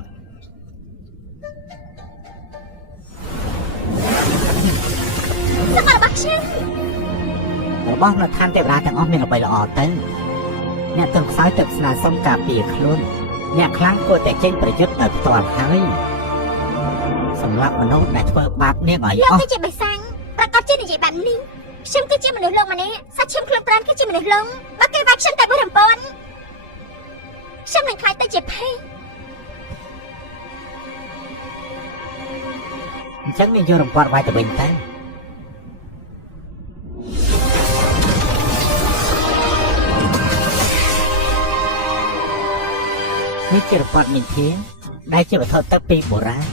សម្រាប់ខ្ញុំរបស់នៅឋានទេវតាទាំងអស់មានអ្វីល្អទៅអ្នកទើបខ្សោយទើបស្នើសុំការពារខ្លួនអ្នកខ្លាំងគួរតែចេញប្រយុទ្ធដោយផ្ទាល់ហើយសម្រាប់មនុស្សដែលធ្វើបាបនាងឲ្យអស់លោកគឺជាបិសាចប្រកាសជានិយាយបែបនេះខ្ញុំគឺជាមនុស្សលោកម្នាក់សាច់ខ្ញុំខ្លួនប្រាណគឺជាមនុស្សលោកបើគេវាយខ្ញុំតែបិទរំពន់ខ្ញុំនឹងខ្លាចទៅជាភេទ អញ្ចឹងនាងយករំពាត់វាយទៅវិញទៅ នេះជារបត់មានធានដែលជាវត្ថុទឹកពីបុរាណ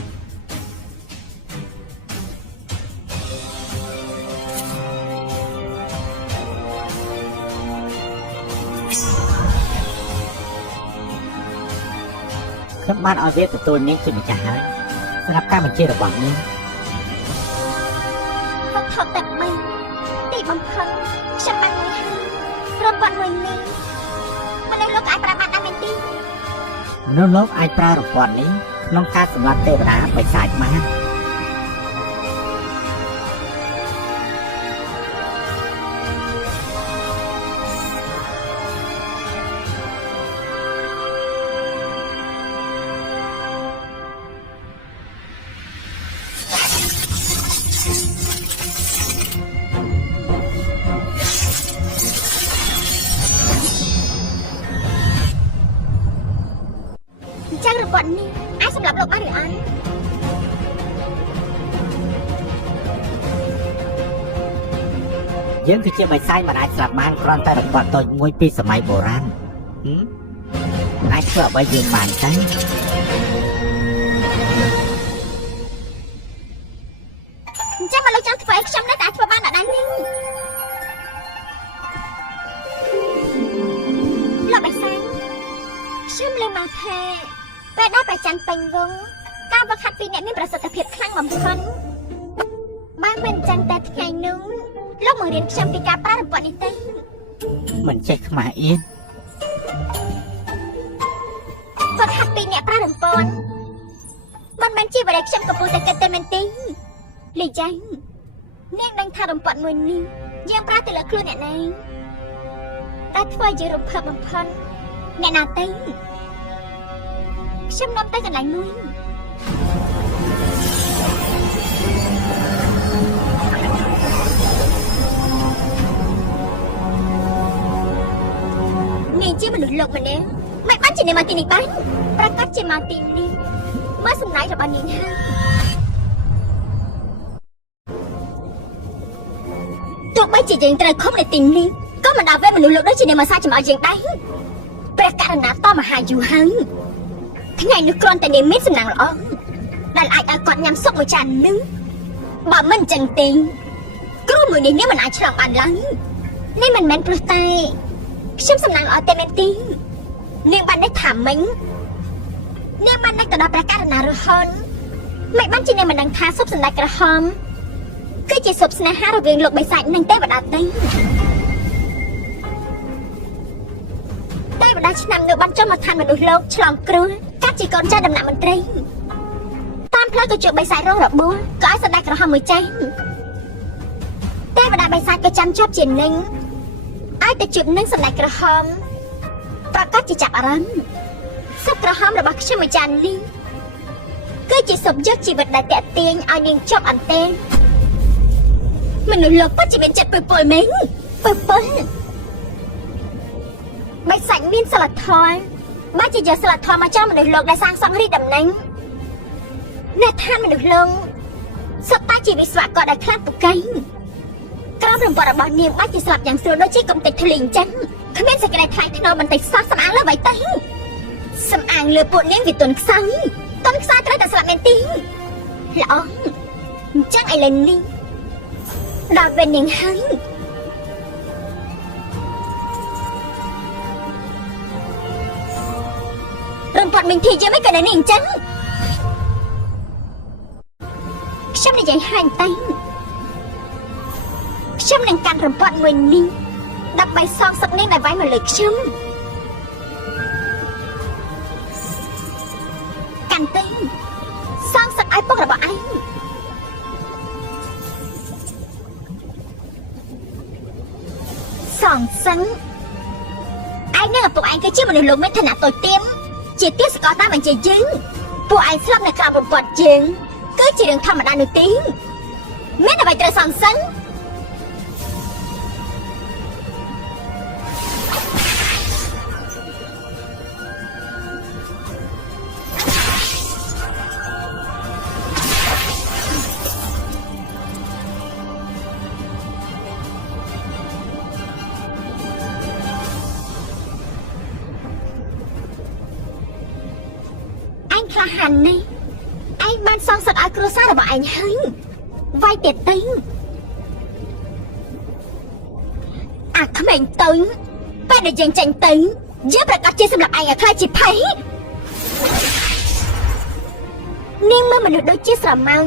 ខ្ញុំបានឲ្យវាទទួលនាងជាម្ចាស់ហើយសម្រាប់ការបញ្ជារបស់នាង វត្ថុទឹកបីទីបំផុតខ្ញុំបានមួយហើយរំពាត់មួយនេះមនុស្សលោកអាចប្រើបានដែរមែនទេ មនុស្សលោកអាចប្រើរបត់នេះក្នុងការសម្លាប់ទេវតាបិសាចបាន ចឹងរបត់នេះអាចសម្រាប់លោកបានឬអត់ យើងគឺជាបិសាចមិនអាចស្លាប់បានគ្រាន់តែរបត់តូចមួយពីសម័យបុរាណអាចធ្វើអ្វីយើងបានទេ អញ្ចឹងមកលោកចង់ធ្វើឲ្យខ្ញុំនៅតែធ្វើបានដល់ដែរនេះលោកបិសាចខ្ញុំលើមកថាពេលដែលប្រច័នពេញវងការវឹកហាត់ពីអ្នកមានប្រសិទ្ធភាពខ្លាំងបំផុតបានមិនចឹងតែថ្ងៃនោះលោកមករៀនខ្ញុំពីការប្រើរបត់នេះទេ មិនចេះខ្មាស់អៀន វឹកហាត់ពីអ្នកប្រើរំពន់មិនមែនជាបរិយាខ្ញុំកំពុងតែគិតតែមែនទេលីចាញ់អ្នកដឹងថារំពាត់មួយនេះយើងប្រើទៅលើខ្លួនអ្នកណាតែធ្វើឲ្យយើងរំភើបបំផុតអ្នកណាទេខ្ញុំនាំទៅកន្លែងមួយនេះជាមនុស្សលោកម្នាក់មិនបានជាអ្នកមកទីនេះបានប្រកាសជាមកទីនេះមកសំណាយរបស់នាងហើយទោះបីជាយើងត្រូវខំនៅទីនេះក៏មិនដល់ពេលមនុស្សលោកដូចជាអ្នកមកសាច់ចំអកយើងដែរព្រះករណាតមហាយូហើយថ្ងៃនេះគ្រាន់តែនាងមានសំណាងល្អដែលអាចឲ្យគាត់ញ៉ាំសុកមួយចាននឹងបើមិនចឹងទេគ្រូមួយនេះនាងមិនអាចឆ្លងបានឡើយនេះមិនមែនព្រោះតែខ្ញុំសំណាងល្អតែមែនទេនាងបាននេះថាមិញនាងបាននឹកទៅដល់ព្រះករណារហូតមិនបានជានាងមិនដឹងថាសុបសម្ដេចក្រហមគឺជាសុបស្នេហារវាងលោកបិសាចនិងទេវតាទេទេវតាឆ្នាំនោះបានចុះមកឋានមនុស្សលោកឆ្លងគ្រោះកាត់ជាកូនចៅដំណាក់មន្ត្រីតាមផ្លូវក៏ជួបបិសាចរងរបួសក៏ឲ្យសម្ដេចក្រហមមួយចាស់ទេវតាបិសាចក៏ចាំជាប់ជានឹងឲ្យទៅជួបនឹងសម្ដេចក្រហមប្រកាសជាចាប់អារម្មណ៍សុបក្រហមរបស់ខ្ញុំមួយចាននេះគឺជាសុបយកជីវិតដែលតាក់ទាញឲ្យនាងជាប់អន្ទែនមនុស្សលោកពិតជាមានចិត្តពុយពុយមែនពុយពុយបិសាចមានសិលធម៌បើជាយកសិលធម៌មកចោលមនុស្សលោកដែលសាងសង់រីតំណែងនៅឋានមនុស្សលោកសុទ្ធតែជាវិស្វករដែលខ្លាំងពូកែក្រោមរំពាត់របស់នាងបាច់ជាស្លាប់យ៉ាងស្រួលដូចជាកំទេចធ្លីអញ្ចឹងគ្មានសេចក្តីថ្លៃថ្នូរបន្តិចសោះសម្អាងលើអ្វីទេសម្អាងលើពួកនាងវាទន់ខ្សោយទន់ខ្សោយត្រូវតែស្លាប់មែនទេល្អអញ្ចឹងឥឡូវនេះដល់ពេលនាងហើយរំពាត់មិញធីយើងមិនក៏នៅនេះអញ្ចឹងខ្ញុំនិយាយហាញតែខ្ញុំនឹងកាន់រំពាត់មួយនេះដើម្បីសងសឹកនាងដែលវាយមកលើខ្ញុំកាន់ទៅសងសឹកឲ្យពុករបស់ឯងសងសឹងឯងនឹងឪពុកឯងគឺជាមនុស្សលោកមានឋានៈតូចទាបជាទាសកលតាមបញ្ជាយើងពួកឯងស្លាប់នៅក្រោមរំពាត់យើងគឺជារឿងធម្មតានោះទេមានអ្វីត្រូវសងសឹង ក្លាហាននេះឯងបានសងសឹកឲ្យគ្រួសាររបស់ឯងហើយវាយទៀតទៅអាក្មេងទៅពេលដែលយើងចេញទៅយើងប្រកាសជាសម្រាប់ឯងឲ្យខ្លាចជាភ័យនាងមើលមនុស្សដូចជាស្រមៅ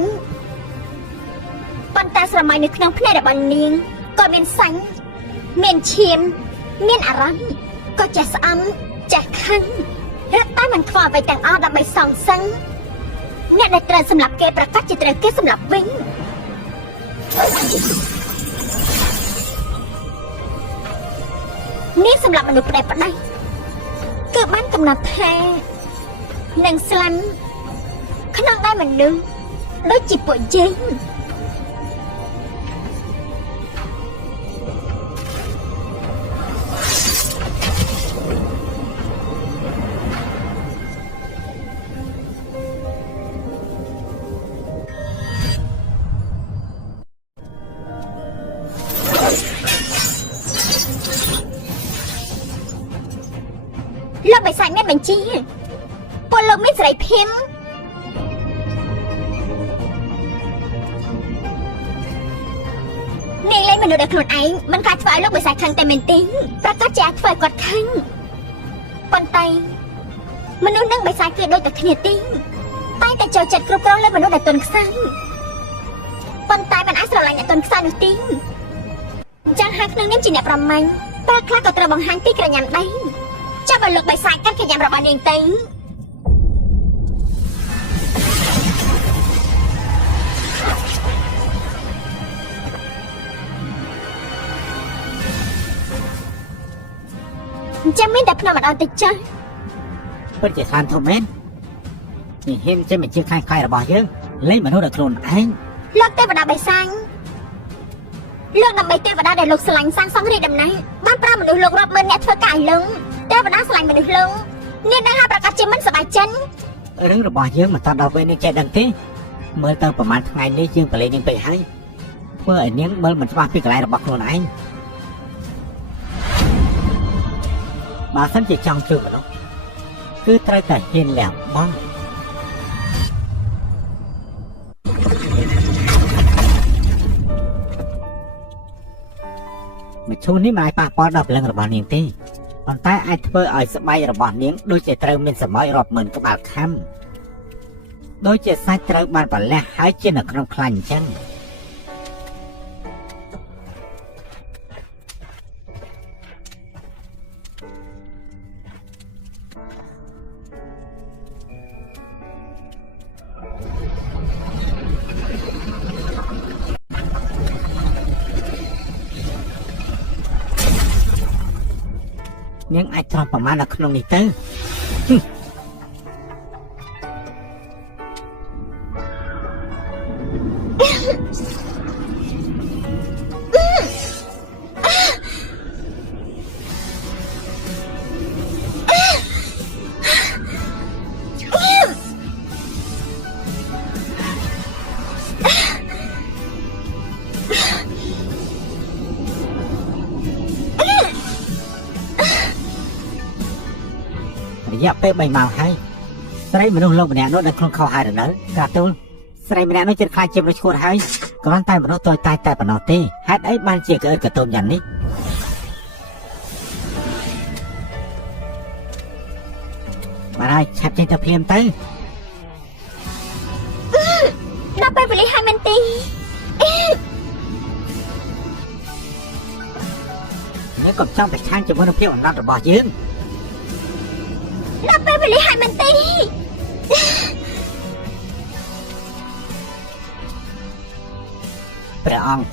ប៉ុន្តែស្រមៅនៅក្នុងភ្នែករបស់នាងក៏មានសាញ់មានឈាមមានអារម្មណ៍ក៏ចេះស្អំចេះខឹងរត់តែមិនខ្វល់អ្វីទាំងអស់ដើម្បីសងសឹងអ្នកដែលត្រូវសម្លាប់គេប្រកាសជាត្រូវគេសម្លាប់វិញនាងសម្លាប់មនុស្សផ្ដេសផ្ដាច់គឺបានកំណត់ថានឹងស្លាប់ក្នុងដៃមនុស្សដូចជាពួកយើងលោកបិសាចមានបញ្ជាពលលោកមានសេរីភាពនាងលេងមនុស្សដែលខ្លួនឯងមិនខ្លាចធ្វើឲ្យលោកបិសាចខឹងតែមែនទេប្រកាសជាអាចធ្វើឲ្យគាត់ខឹងប៉ុន្តែមនុស្សនឹងបិសាចគឺដូចតែគ្នាទេតែតែចូលចិត្តគ្រប់គ្រងលើមនុស្សដែលទន់ខ្សោយប៉ុន្តែមិនអាចស្រឡាញ់អ្នកទន់ខ្សោយនោះទេចាំហើយក្នុងនាមជាអ្នកប្រមាញ់ពេលខ្លះក៏ត្រូវបង្ហាញពីក្រញាំដែរចាំឲ្យលោកបិសាចកាន់ក្រញាំរបស់នាងទៅចាំមានតែភ្នំម្ដងតិចចុះពិតជាឋានធំមែននេះហ៊ានចេញមកជាខ្លាយរបស់យើងលេងមនុស្សដល់ខ្លួនឯងលោកទេវតាបិសាចលោកដើម្បីទេវតាដែលលោកស្រឡាញ់សាងសង់រាជដំណែងបានប្រើមនុស្សលោករាប់ម៉ឺនអ្នកធ្វើការឲ្យលងទេវតាស្រឡាញ់មនុស្សលងនាងនឹងហើយប្រកាសជាមិនសប្បាយចិត្តរឿងរបស់យើងមិនតាន់ដល់ពេលនេះចេះដឹងទេមើលទៅប្រហែលថ្ងៃនេះយើងប្រឡែងនាងពេកហើយធ្វើឲ្យនាងមើលមិនច្បាស់ពីកន្លែងរបស់ខ្លួនឯងបើសិនជាចង់ជួយមនុស្សគឺត្រូវតែហ៊ានលះបង់មឈូសនេះមិនអាចប៉ះពាល់ដល់ព្រលឹងរបស់នាងទេប៉ុន្តែអាចធ្វើឲ្យស្បែករបស់នាងដូចជាត្រូវមានសម្អល់រាប់ម៉ឺនក្បាលខំដូចជាសាច់ត្រូវបានប្រលះហើយជានៅក្នុងខ្លាញ់អញ្ចឹងនាងអាចត្រង់ប្រមាណនៅក្នុងនេះទៅរយៈពេល3ម៉ោងហើយស្រីមនុស្សលោកម្នាក់នោះនៅក្នុងខោហើយនៅកាទូលស្រីម្នាក់នោះចិត្តខ្លាចជាមនុស្សឈួតហើយគ្រាន់តែមនុស្សតូចតាចតែប៉ុណ្ណោះទេហេតុអីបានជាកើតកតុំយ៉ាងនេះបាទហើយឆាប់ចេញទៅភ្លាមទៅដល់ពេលវេលាហើយមែនទេនេះកុំចង់ប្រឆាំងជាមួយនឹងភាពអំណត់របស់យើងដល់ពេលវេលាហើយមែនទេព្រះអង្គ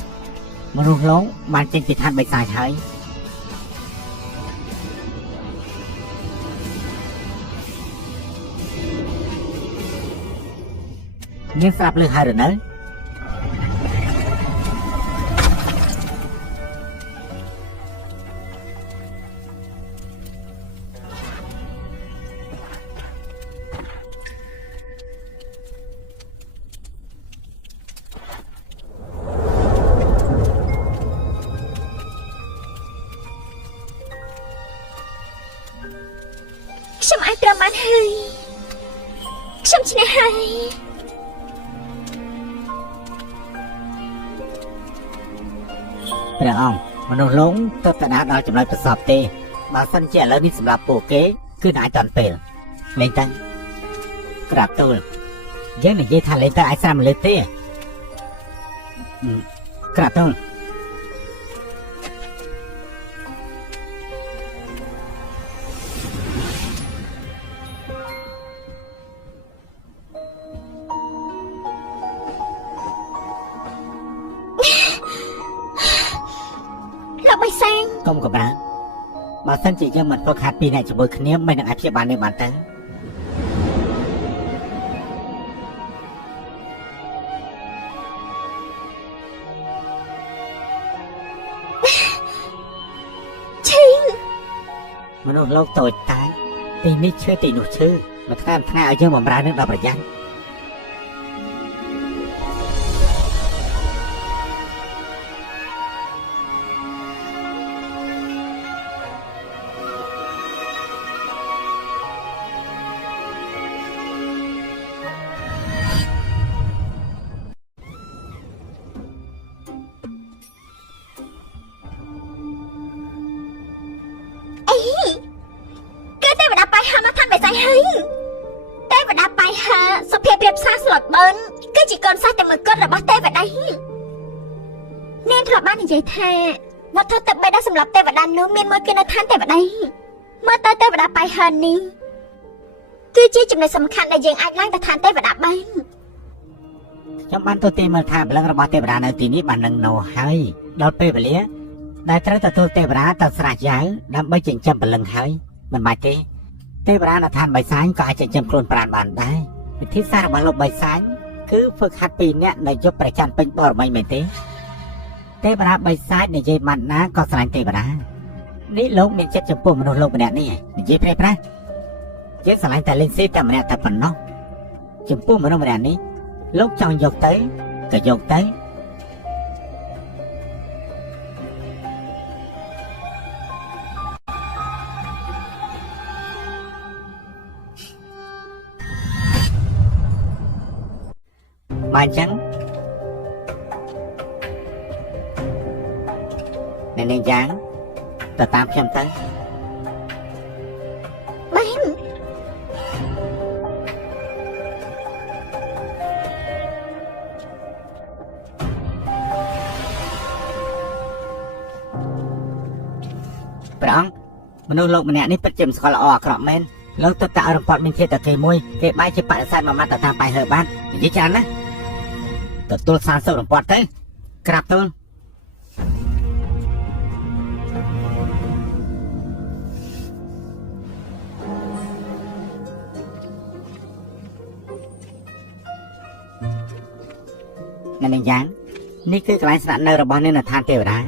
មនុស្សលោកបានចេញពីឋានបិសាចហើយនាងស្រាប់លើហើយឬនៅខ្ញុំអាចត្រូវបានហើយ ខ្ញុំឈ្នះហើយ ព្រះអង្គមនុស្សលោកទៅតាដល់ចំណុចប្រសពទេបើសិនជាឥឡូវនេះសម្រាប់ពួកគេគឺអាចតាន់ពេលលេងតាំងក្រាបទូលយើងនិយាយថាលេងតាំងអាចស្រាំលើទេក្រាបទូល លោកបិសាច កុំកម្រើបើសិនជាយើងមិនព្រោះខាត់ពីអ្នកជាមួយគ្នាមិននឹងអាចព្យាបាលនេះបានទេ ឈីង មនុស្សលោកតូចតាចទីនេះឈឺទីនោះឈឺមួយថ្ងៃមួយថ្ងៃឲ្យយើងបំរើនឹងដល់ប្រយ័ត្ន គឺទេវតាបាយហាមកថាបិសាចហើយទេវតាបាយហាសុភាពរៀបសារស្លុតបឺនគឺជាកូនសះតែមួយគត់របស់ទេវតានាងធ្លាប់បាននិយាយថាវត្ថុទឹកបីដែលសម្រាប់ទេវតានោះមានមួយគឺនៅឋានទេវតាមើលទៅទេវតាបាយហានេះគឺជាចំណុចសំខាន់ដែលយើងអាចឡើងទៅឋានទេវតាបាន ខ្ញុំបានទៅទីមើលថាបលឹងរបស់ទេវតានៅទីនេះបាននឹងនៅហើយដល់ពេលវេលាដែលត្រូវទទួលទេវតាទៅស្រះយ៉ាវដើម្បីចិញ្ចឹមបលឹងហើយមិនបាច់ទេទេវតានៅឋានបៃសាញក៏អាចចិញ្ចឹមខ្លួនប្រាណបានដែរវិធីសាស្ត្ររបស់លោកបៃសាញគឺហ្វឹកហាត់ពីអ្នកនៅយប់ប្រចាំពេញបរមីមែនទេទេវតាបៃសាញនិយាយបានណាក៏ស្រឡាញ់ទេវតានេះលោកមានចិត្តចំពោះមនុស្សលោកម្នាក់នេះនិយាយប្រែប្រាស់យើងស្រឡាញ់តែលេងស៊ីតែម្នាក់តែប៉ុណ្ណោះចំពោះមនុស្សម្នាក់នេះលោកចង់យកទៅក៏យកទៅ បានចឹងអ្នកនាងយ៉ាងទៅតាមខ្ញុំទៅ បាន ព្រះអង្គមនុស្សលោកម្នាក់នេះពិតជាមិនស្គាល់ល្អអាក្រក់មែនលោកទៅតាក់រំពាត់មានធាតុតែគេមួយគេបែរជាបដិសេធមួយម៉ាត់ទៅតាមបាយហើបាននិយាយច្រើនណាស់ទទួលសារសុខរំពាត់ទៅក្រាបទូលអ្នកនាងយ៉ាងនេះគឺកន្លែងស្នាក់នៅរបស់អ្នកនៅឋានទេវតា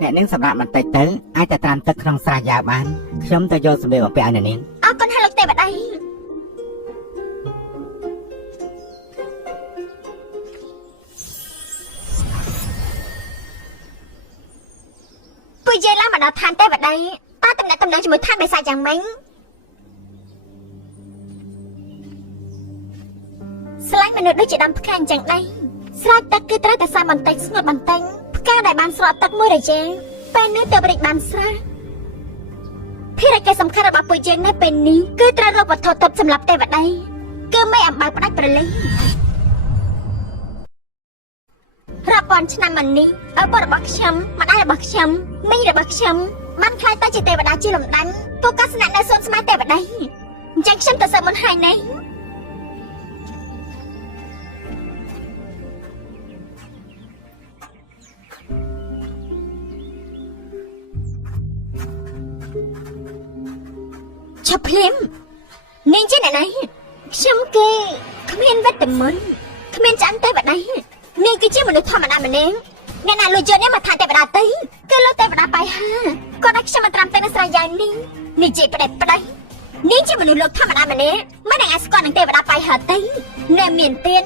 អ្នកនាងសម្រាប់បន្តិចទៅអាចទៅត្រាំទឹកក្នុងស្រះយ៉ាវបានខ្ញុំទៅយកសម្ភារបំពាក់ឲ្យអ្នកនាង អរគុណហើយលោកទេវតាពួកយើងឡើងមកដល់ឋានទេវតាតើតំណែងជាមួយឋានបិសាចយ៉ាងម៉េចស្លាញ់មនុស្សដូចជាដាំផ្កាអញ្ចឹងដែរស្រោចទឹកគឺត្រូវតែសាបន្តិចស្ងួតបន្តិចផ្កាដែលបានស្រោចទឹកមួយរយៈពេលនេះទៅរីកបានស្រស់ភារកិច្ចសំខាន់របស់ពួកយើងនៅពេលនេះគឺត្រូវរកវត្ថុទិព្វសម្រាប់ទេវតាគឺមេអំបៅផ្ដាច់ប្រលឹងរាប់ពាន់ឆ្នាំមកនេះឪពុករបស់ខ្ញុំម្ដាយរបស់ខ្ញុំមីងរបស់ខ្ញុំបានខ្លាចទៅជាទេវតាជាលំដាប់ពួកគាត់ស្នាក់នៅសួនស្មៅទេវតាអញ្ចឹងខ្ញុំទៅសើមុនហើយនេះឈប់ភ្លាមនាងជាអ្នកណាខ្ញុំគឺគ្មានវិតមុនគ្មានចាំទេវតានាងគឺជាមនុស្សធម្មតាម្នាក់អ្នកណាលួចយកនេះមកថាទេវតាទៅគឺលោកទេវតាបាយហាគាត់ឲ្យខ្ញុំមកត្រាំទៅនៅស្រះយ៉ាងនេះនេះជាផ្ដេសផ្ដេសនាងជាមនុស្សលោកធម្មតាម្នាក់មិននឹងអាចស្គាល់នឹងទេវតាបាយហាទៅនៅមានទៀន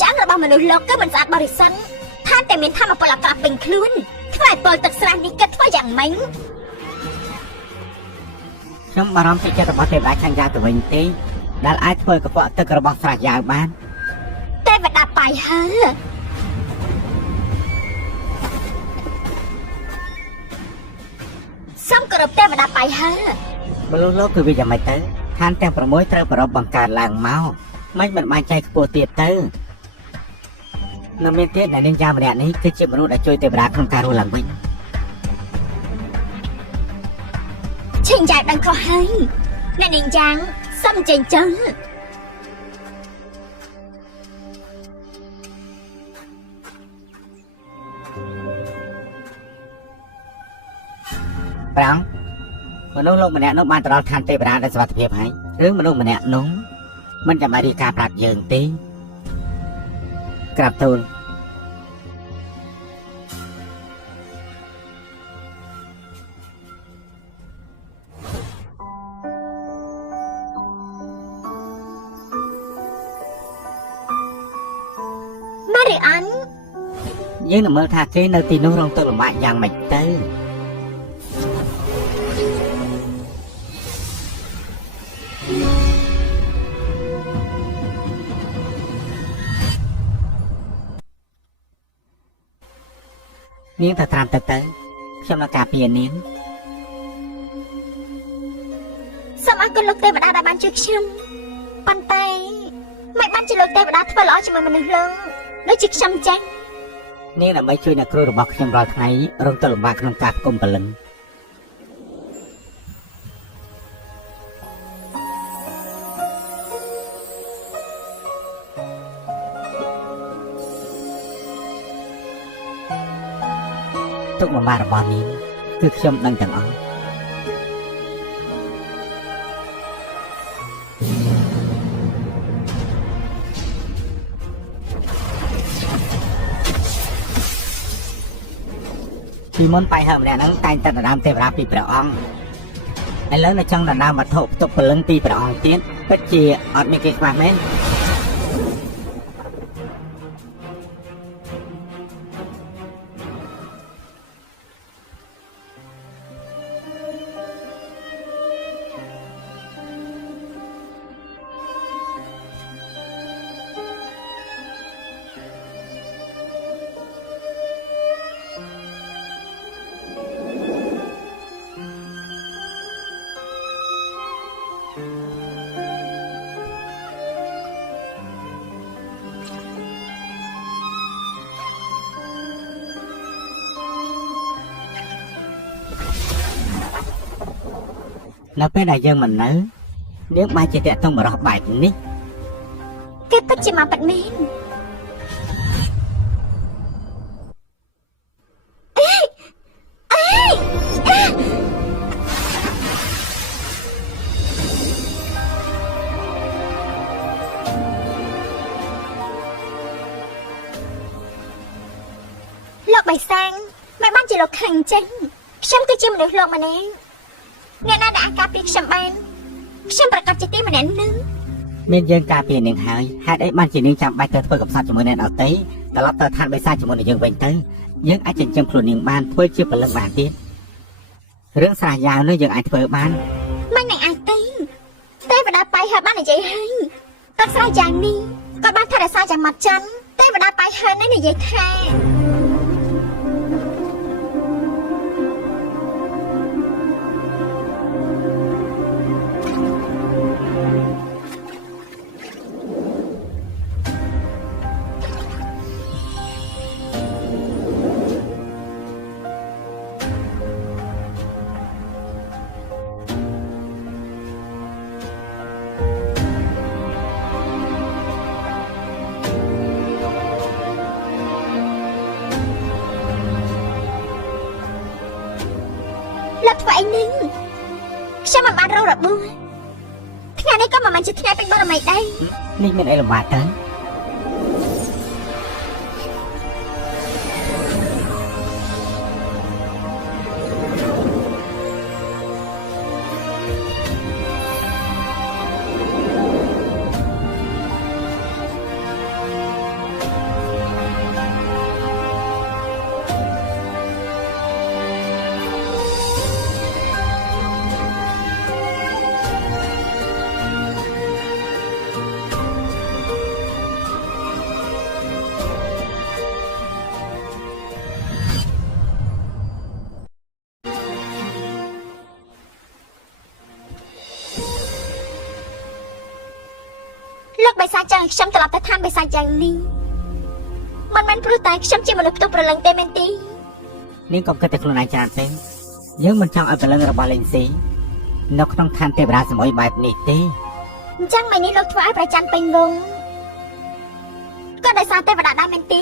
ចាំរបស់មនុស្សលោកគឺមិនស្អាតបរិសុទ្ធថាតែមានធម្មពលអាក្រក់ពេញខ្លួនធ្វើឲ្យពលទឹកស្រះនេះគិតធ្វើយ៉ាងម៉េច ខ្ញុំបារម្ភពីចិត្តរបស់ទេវតាខាងយ៉ាទៅវិញទេ ដែលអាចធ្វើកខ្វក់ទឹករបស់ស្រះយ៉ាវបាន ទេវតាបាយហើសូមគោរពទេវតាបាយហើ បលុះលោកគឺវាយ៉ាងម៉េចទៅឋានទាំង6ត្រូវប្រពបង្កើតឡើងមកមិនបានចែកខ្ពស់ទៀតទៅនៅមានទៀតដែលនាងយ៉ាម្នាក់នេះគឺជាមនុស្សដែលជួយទេវតាក្នុងការរស់ឡើងវិញ ឈិញយ៉ាវដឹងខុសហើយអ្នកនាងយ៉ាងសូមចេញចុះ ប្រាំងមនុស្សលោកម្នាក់នោះបានទៅដល់ឋានទេវតាដោយសុវត្ថិភាពហើយឬមនុស្សម្នាក់នោះមិនចាំបាច់រៀបការប្រាប់យើងទេក្រាបទូល ម៉ារីអាន យើងនឹងមើលថាគេនៅទីនោះរងទុក្ខលំបាកយ៉ាងម៉េចទៅ នាងថាត្រាំទៅខ្ញុំនឹងការពារនាង សូមអរគុណលោកទេវតាដែលបានជួយខ្ញុំប៉ុន្តែមិនបានជាលោកទេវតាធ្វើល្អជាមួយមនុស្សលោកដូចជាខ្ញុំចាស់ នាងដើម្បីជួយអ្នកគ្រូរបស់ខ្ញុំរាល់ថ្ងៃរងទុក្ខលំបាកក្នុងការផ្គុំព្រលឹង ទុកលំបាករបស់នាងគឺខ្ញុំដឹងទាំងអស់ពីមុនបាយហើម្នាក់ហ្នឹងតែងតែដណ្ដើមទេវតាពីព្រះអង្គឥឡូវនៅចង់ដណ្ដើមវត្ថុផ្ទុកព្រលឹងពីព្រះអង្គទៀតពិតជាអត់មានគេច្បាស់មែន នៅពេលដែលយើងមិននៅនាងបានជាតាក់ទងបរោះបែបនេះ គេពិតជាមកប៉ាត់មែនលោកបៃសាងមិនបានជាលោកខាងអញ្ចឹងខ្ញុំគឺជាមនុស្សលោកម្នាក់អ្នកណាដែលអាចការពារខ្ញុំបានខ្ញុំប្រកាសជាទីម្នាក់នឹង មានយើងការពារនាងហើយហេតុអីបានជានាងចាំបាច់ទៅធ្វើកំសត់ជាមួយអ្នកដទៃត្រឡប់ទៅឋានបិសាចជាមួយនឹងយើងវិញទៅយើងអាចចិញ្ចឹមខ្លួននាងបានធ្វើជាពលឹងបានទៀតរឿងស្រះយ៉ាវនោះយើងអាចធ្វើបាន មិននឹងអាចទេវតាបាយហើយបាននិយាយហើយគាត់ស្រ័យយ៉ាងនេះគាត់បានថែរក្សាយ៉ាងម៉ត់ចត់ទេវតាបាយហើយនេះនិយាយថា លោកធ្វើអីនឹងខ្ញុំមិនបានរងរបួសថ្ងៃនេះក៏មិនមែនជាថ្ងៃពេញបរមីដែរ នេះមានអីលំបាកទៅ ទ បិសាចចឹងខ្ញុំត្រឡប់ទៅឋានបិសាចយ៉ាងនេះមិនមែនព្រោះតែខ្ញុំជាមនុស្សផ្ទុះប្រលឹងទេមែនទេ នាងកុំគិតតែខ្លួនឯងច្រើនទេយើងមិនចង់ឲ្យប្រលឹងរបស់លេងស៊ីនៅក្នុងឋានទេវតាសម័យបែបនេះទេ អញ្ចឹងថ្ងៃនេះលោកធ្វើឲ្យប្រច័នពេញវងក៏ដោយសារទេវតាដែរមែនទេ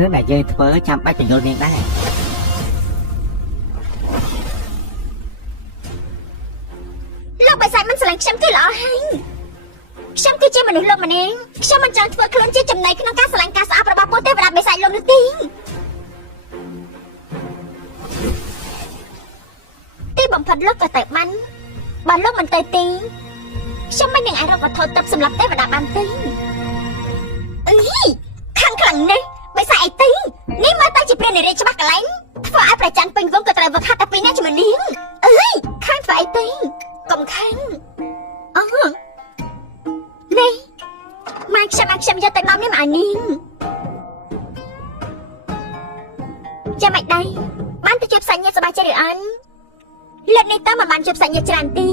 រឿងដែលយើងធ្វើចាំបាច់បញ្យល់នាងដែរ លោកបិសាចមិនស្រឡាញ់ខ្ញុំទេល្អហើយខ្ញុំគឺជាមនុស្សលោកម្នាក់ខ្ញុំមិនចង់ធ្វើខ្លួនជាចំណៃក្នុងការស្រឡាញ់ការស្អប់របស់ពួកទេវតាបិសាចលោកនោះទេទីបំផុតលោកក៏ទៅបានបើលោកមិនទៅទេខ្ញុំមិននឹងអាចរកវត្ថុទិព្វសម្រាប់ទេវតាបានទេអីខាងខ្លាំងណាស់បិសាចអីទេនេះមើលទៅជាព្រះនារីច្បាស់កន្លែងធ្វើឲ្យប្រច័នពេញវងក៏ត្រូវវឹកហាត់តែពីរនាក់ជាមួយនាងអីខាងធ្វើអីទេកុំខាងអូនេះមកខ្ញុំយកទៅនាំនេះមកឲ្យនាងចាំមិនដែរបានទៅជួបសាច់ញាតិសប្បាយចិត្តឬអត់លើកនេះតើមិនបានជួបសាច់ញាតិច្រើនទេ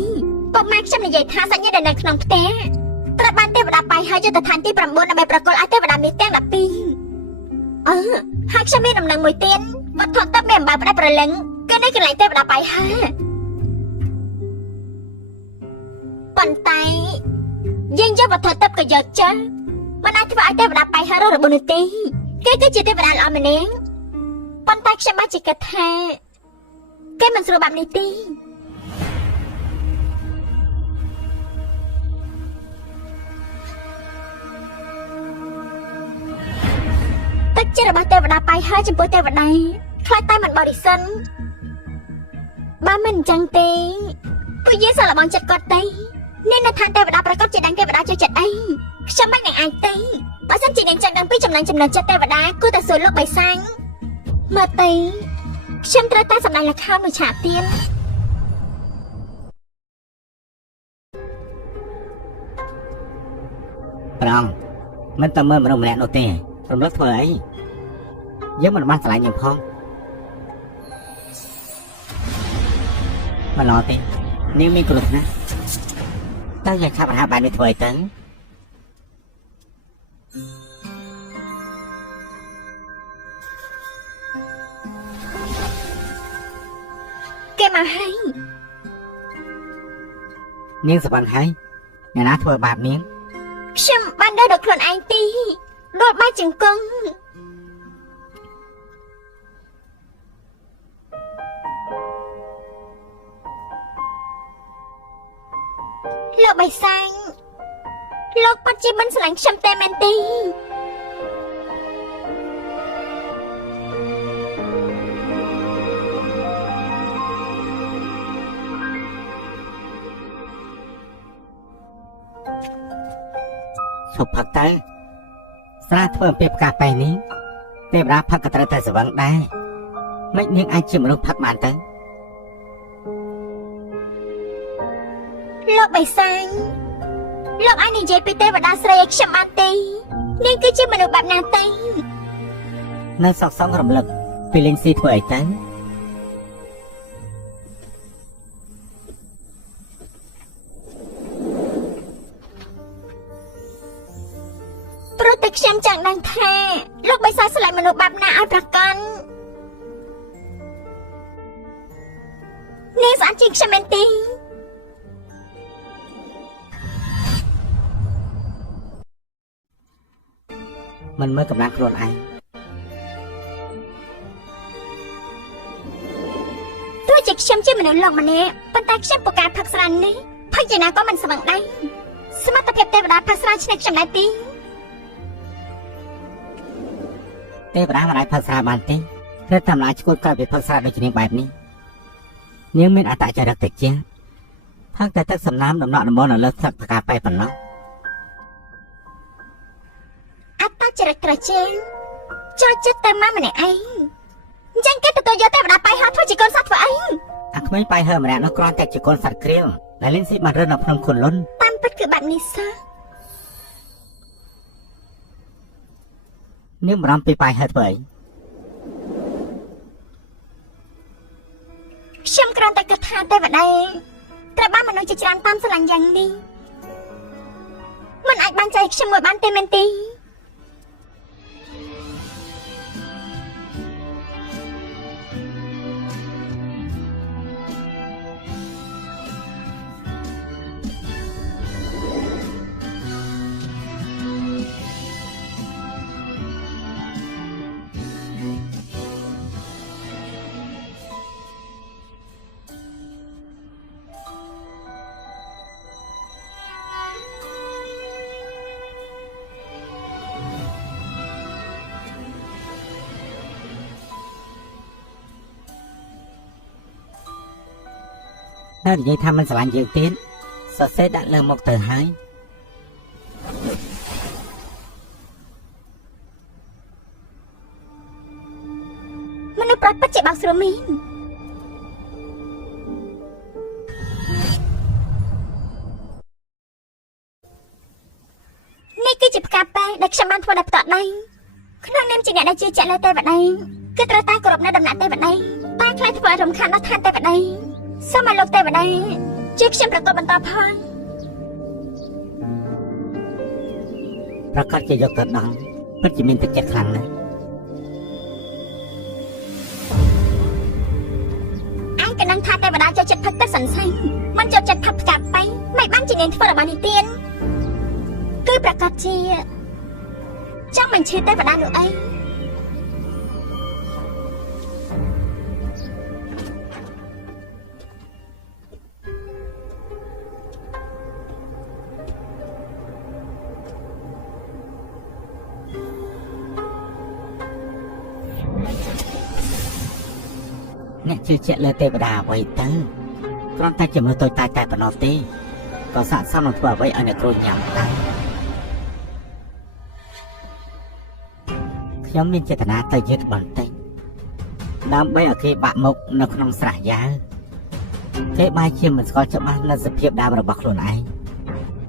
ពុកម៉ែខ្ញុំនិយាយថាសាច់ញាតិដែលនៅក្នុងផ្ទះត្រូវបានទេវតាបាយហើយយកទៅឋានទី9ដើម្បីប្រគល់ឲ្យទេវតាមានទាំង12ហើយខ្ញុំមានដំណឹងមួយទៀតវត្ថុទិព្វមានអំបៅផ្ដាច់ប្រលឹងគឺនៅកន្លែងទេវតាបាយហើយប៉ុន្តែយើងយកវត្ថុទិព្វក៏យកចាស់មិនអាចធ្វើឲ្យទេវតាបាយហើយរស់របួសនោះទេគេគឺជាទេវតាល្អម្នាក់ប៉ុន្តែខ្ញុំបានជាគិតថាគេមិនស្រួលបែបនេះទេទឹកចិត្តរបស់ទេវតាបាយហើយចំពោះទេវតាខ្លាចតែមិនបរិសុទ្ធបើមិនអញ្ចឹងទេពួកយើងសាឡបងចិត្តគាត់ទេនេះនៅឋានទេវតាប្រកបជាដាំងទេវតាចូលចិត្តអីខ្ញុំមិននឹងអាចទេបើសិនជានាងចង់ដឹងពីចំណងចំណុចចិត្តទេវតាគួរតែសួរលោកបៃសាញ់មើលទេខ្ញុំត្រូវតែសម្ដែងល្ខោនមួយឆាកទៀតប្រងមិនតែមើលមនុស្សម្នាក់នោះទេរំលឹកធ្វើអីយើងមិនបានឆ្លាញ់យើងផងមិនឡទេនាងមានគ្រោះណាស់តើយ៉ាងខាប់អាហារបែបនេះធ្វើអីទៅគេមកហើយនាងសប្បានហើយអ្នកណាធ្វើបាបនាងខ្ញុំបានដើរដល់ខ្លួនឯងទីដួលបាច់ជង្គង់លោកបៃសាញ់លោកពិតជាមិនស្រឡាញ់ខ្ញុំទេមែនទេឈប់ផឹកទៅស្រាធ្វើអំពីផ្កាប៉ែនេះទេវតាផឹកក៏ត្រូវតែស្វឹងដែរមិននាងអាចជាមនុស្សផឹកបានទៅលោកបៃសាញ់លោកអាចនិយាយពីទេវតាស្រីឲ្យខ្ញុំបានទេនាងគឺជាមនុស្សបែបណាទេនៅសកសងរំលឹកពីលេងស៊ីធ្វើអីទៅព្រោះតែខ្ញុំចង់ដឹងថាលោកបៃសាញ់ស្រឡាញ់មនុស្សបែបណាឲ្យប្រកាន់នាងស្អាតជាងខ្ញុំមែនទេមិនមើលកម្លាំងខ្លួនឯងទោះជាខ្ញុំជាមនុស្សលោកម្នាក់ប៉ុន្តែខ្ញុំប្រកាសផឹកស្រានេះផឹកយ៉ាងណាក៏មិនស្វឹងដែរសមត្ថភាពទេវតាផឹកស្រាឆ្នេះខ្ញុំដែរទេទេវតាមិនអាចផឹកស្រាបានទេតែតម្លាឈួតក្រោយពីផឹកស្រាដូចនាងបែបនេះនាងមានអត្តចរិតតិចជាងផឹកតែទឹកសំណើមដំណក់ដំបូលនៅលើស្លឹកផ្កាប៉ែប៉ុណ្ណោះអត្តចរិតត្រជាចូលចិត្តតែមកម្នាក់ឯងអញ្ចឹងគេទទួលយកទេវតាបាយហោធ្វើជាកូនសត្វធ្វើអីអាក្មេងបាយហើម្នាក់នោះគ្រាន់តែជាកូនសត្វក្រៀលដែលលេងស៊ីបានរើនៅក្នុងខុនលុនតាមពិតគឺបែបនេះសោះនាងបារម្ភពីបាយហើធ្វើអីខ្ញុំគ្រាន់តែគិតថាទេវតាត្រូវបានមនុស្សជាច្រើនតាមស្រឡាញ់យ៉ាងនេះ មិនអាចបានចែកខ្ញុំមួយបានទេមែនទេ នៅនិយាយថាមិនស្រឡាញ់យើងទៀតសរសេរដាក់លើមុខទៅហើយ មនុស្សប្រុសពិតជាបោកស្រមីងនេះគឺជាផ្កាប៉ែដែលខ្ញុំបានធ្វើដោយផ្ទាល់ដៃក្នុងនាមជាអ្នកដែលជឿជាក់លើទេវតាគឺត្រូវតែគោរពនៅដំណាក់ទេវតាតែខ្លាចធ្វើរំខានដល់ឋានទេវតាសូមឲ្យលោកទេវតាជួយខ្ញុំប្រកបបន្តផង ប្រកាសជាយកទៅដល់ពិតជាមានទឹកចិត្តខ្លាំងណាស់ ឯងក៏នឹងថាទេវតាចូលចិត្តផឹកទឹកសន្ស័យមិនចូលចិត្តផឹកផ្កាប៉ែមិនបានជានាងធ្វើរបស់នេះទៀតគឺប្រកាសជាចង់មិនឈឺទេវតានោះអី អ្នកជឿជាក់លើទេវតាអ្វីទៅគ្រាន់តែជាមនុស្សតូចតាចតែប៉ុណ្ណោះទេក៏ស័ក្តិសមនឹងធ្វើអ្វីឲ្យអ្នកគ្រូញ៉ាំដែរខ្ញុំមានចេតនាទៅយឺតបន្តិចដើម្បីឲ្យគេបាក់មុខនៅក្នុងស្រះយ៉ាវគេបែរជាមិនស្គាល់ច្បាស់នៅសភាពដើមរបស់ខ្លួនឯង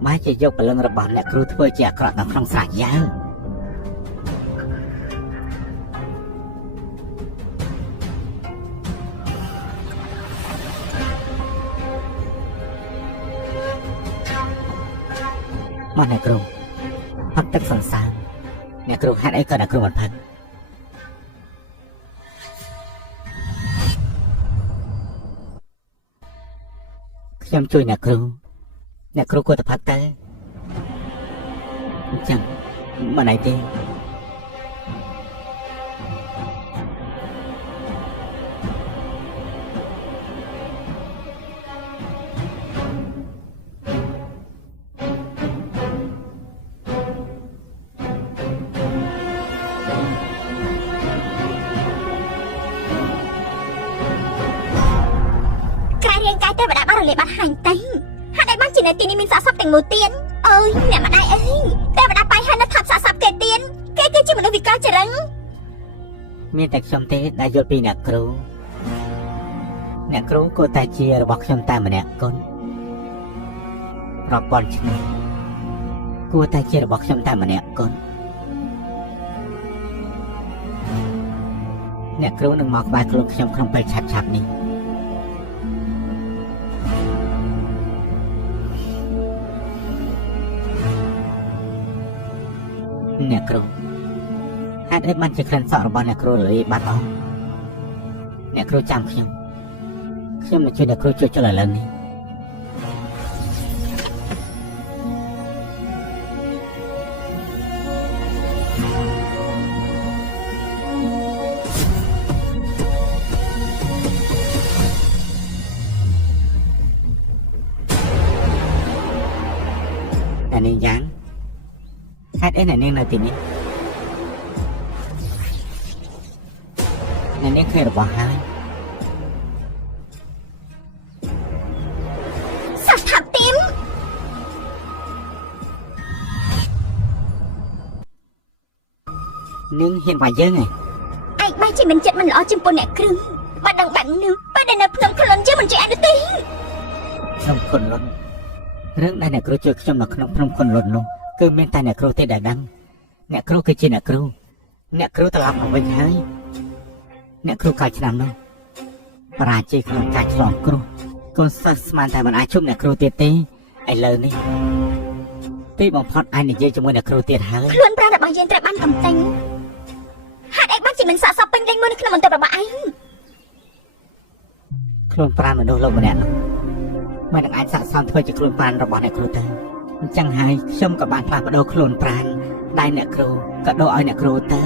បែរជាយកព្រលឹងរបស់អ្នកគ្រូធ្វើជាអាក្រក់នៅក្នុងស្រះយ៉ាវ មកអ្នកគ្រូផឹកទឹកសង្សារអ្នកគ្រូហេតុអីក៏អ្នកគ្រូមិនផឹកខ្ញុំជួយអ្នកគ្រូគួរតែផឹកទៅអញ្ចឹងមិនអីទេ ទេវតាបានរលាយបាត់ហាញ់ទៅហើយដែលបានជានៅទីនេះមានសាកសពទាំងមួយទៀតអើយអ្នកម្ដាយអើយទេវតាបាយហើយនៅថាប់សាកសពគេទៀតគេគឺជាមនុស្សវិកលចរិញមានតែខ្ញុំទេដែលយល់ពីអ្នកគ្រូគួរតែជារបស់ខ្ញុំតែម្នាក់កូនរាប់ពាន់ឆ្នាំគួរតែជារបស់ខ្ញុំតែម្នាក់កូនអ្នកគ្រូនឹងមកក្បែរខ្លួនខ្ញុំក្នុងពេលឆាប់នេះ អ្នកគ្រូហេតុអីបានជាក្លិនសក់របស់អ្នកគ្រូរលាយបាត់អស់អ្នកគ្រូចាំខ្ញុំនឹងជួយអ្នកគ្រូជួយចុះឥឡូវនេះតែនាងយ៉ាង ហេតុអីអ្នកនាងនៅទីនេះអ្នកនាងឃើញរបស់ហើយសាស្ថាទីមនាងហ៊ានវាយយើងឯងបែរជាមិនចិត្តមិនល្អចំពោះអ្នកគ្រូបាត់ដឹងបាត់នោះបែរតែនៅភ្នំខ្លួនយើងមិនជួយអីទេខ្ញុំខុនលុនរឿងដែលអ្នកគ្រូជួយខ្ញុំនៅក្នុងភ្នំខុនលុននោះ គឺមានតែអ្នកគ្រូទេដែលដឹងអ្នកគ្រូគឺជាអ្នកគ្រូត្រឡប់មកវិញហើយអ្នកគ្រូកាលឆ្នាំនោះបរាជ័យក្នុងការឆ្លងគ្រោះកូនសិស្សស្មានតែមិនអាចជួបអ្នកគ្រូទៀតទេឥឡូវនេះ ទីបំផុតឯងនិយាយជាមួយអ្នកគ្រូទៀតហើយ ខ្លួនប្រាណរបស់យើងត្រូវបានកំទេញហេតុអីបានជាមិនសាកសពពេញលេញមួយនៅក្នុងបន្ទប់របស់ឯង ខ្លួនប្រាណមនុស្សលោកម្នាក់នោះមិននឹងអាចស័ក្តិសមធ្វើជាខ្លួនប្រាណរបស់អ្នកគ្រូទៅអញ្ចឹងហើយខ្ញុំក៏បានផ្លាស់ប្ដូរខ្លួនប្រាណដែលអ្នកគ្រូក៏ដូរឲ្យអ្នកគ្រូទៅ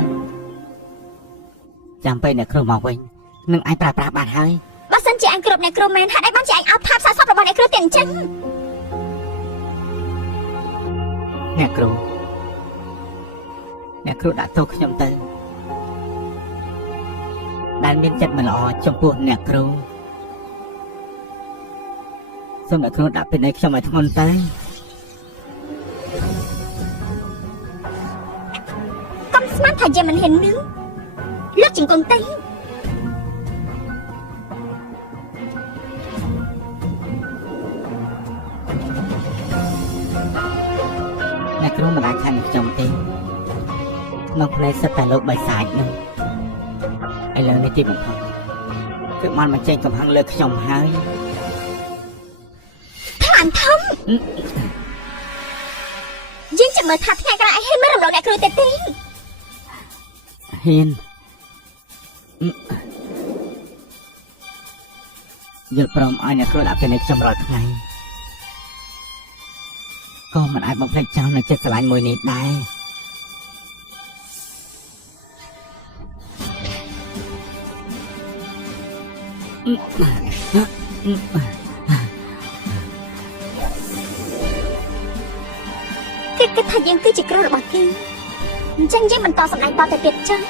ចាំពេលអ្នកគ្រូមកវិញនឹងអាចប្រើប្រាស់បានហើយ បើសិនជាឯងគ្រប់អ្នកគ្រូមែនហេតុអីបានជាឯងអោបថាបសាកសពរបស់អ្នកគ្រូទៀតអញ្ចឹង អ្នកគ្រូដាក់ទោសខ្ញុំទៅដែលមានចិត្តមិនល្អចំពោះអ្នកគ្រូសូមអ្នកគ្រូដាក់ពិន័យខ្ញុំឲ្យធ្ងន់ទៅ កុំស្មានថាយើងមិនហ៊ាននឹងលើកជង្គង់ទៅ អ្នកគ្រូមិនអាចខាងខ្ញុំទេក្នុងផ្នែកសិតតែលោកបៃសាចនោះឥឡូវនេះទីបំផុតគឺបានមកចេញកំហឹងលើខ្ញុំហើយ ថាអធំយើងចាំមើលថាថ្ងៃក្រោយឯងហ៊ានមករំលងអ្នកគ្រូទេទេ ហ៊ានយល់ព្រមឲ្យអ្នកគ្រូដាក់ពិន័យខ្ញុំរាល់ថ្ងៃក៏មិនអាចបំភ្លេចចោលនៅចិត្តស្រឡាញ់មួយនេះដែរ គេគិតថាយើងគឺជាគ្រូរបស់គេអញ្ចឹងយើងបន្តសម្ដែងតទៅទៀតចឹង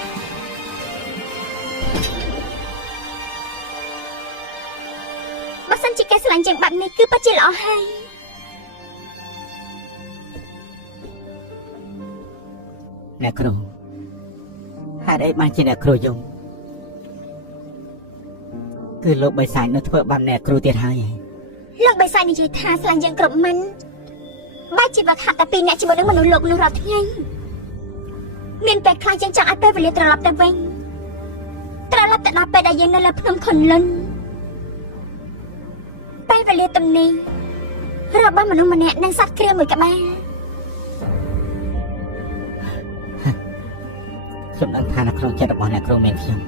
បើសិនជាគេស្រឡាញ់យើងបែបនេះគឺពិតជាល្អហើយ អ្នកគ្រូហេតុអីបានជាអ្នកគ្រូយំគឺលោកបៃសាចនៅធ្វើបានអ្នកគ្រូទៀតហើយ លោកបិសាចនិយាយថាស្រឡាញ់យើងគ្រប់មិនបែរជាវឹកហាត់តែពីរអ្នកជាមួយនឹងមនុស្សលោកនោះរាល់ថ្ងៃមានពេលខ្លះយើងចង់ឲ្យពេលវេលាត្រឡប់ទៅវិញត្រឡប់ទៅដល់ពេលដែលយើងនៅលើភ្នំខុនលុនពេលវេលាទំនេររបស់មនុស្សម្នាក់និងសត្វគ្រាមួយក្បាល ខ្ញុំដឹងថានៅក្នុងចិត្តរបស់អ្នកគ្រូមានខ្ញុំ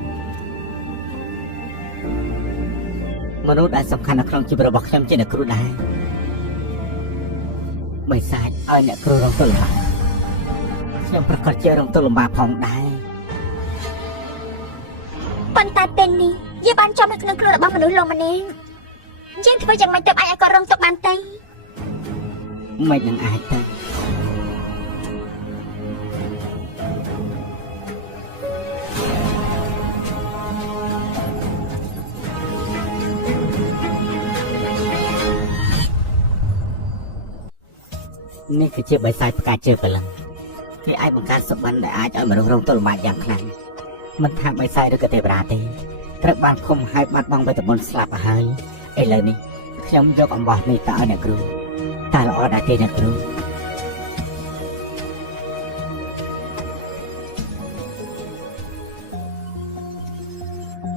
មនុស្សដែលសំខាន់នៅក្នុងជីវិតរបស់ខ្ញុំជាអ្នកគ្រូដែរបិសាចឲ្យអ្នកគ្រូរងទុក្ខលំបាកខ្ញុំប្រកាសជារងទុក្ខលំបាកផងដែរ ប៉ុន្តែពេលនេះយើងបានចំនៅក្នុងខ្លួនរបស់មនុស្សលោកម្នាក់យើងធ្វើយ៉ាងម៉េចទៅអាចឲ្យគាត់រងទុក្ខបានទេ មិននឹងអាចទៅនេះគឺជាបិសាចផ្កាជើបលឹងគេអាចបង្កើតសម្បត្តិដែលអាចឲ្យមនុស្សរងទុក្ខលំបាកយ៉ាងខ្លាំងមិនថាបិសាចឬក៏ទេវតាទេត្រូវបានឃុំហើយបាត់បង់វេទមន្តស្លាប់ហើយឥឡូវនេះខ្ញុំយកអំបោះនេះទៅឲ្យអ្នកគ្រូតើល្អដែរទេអ្នកគ្រូ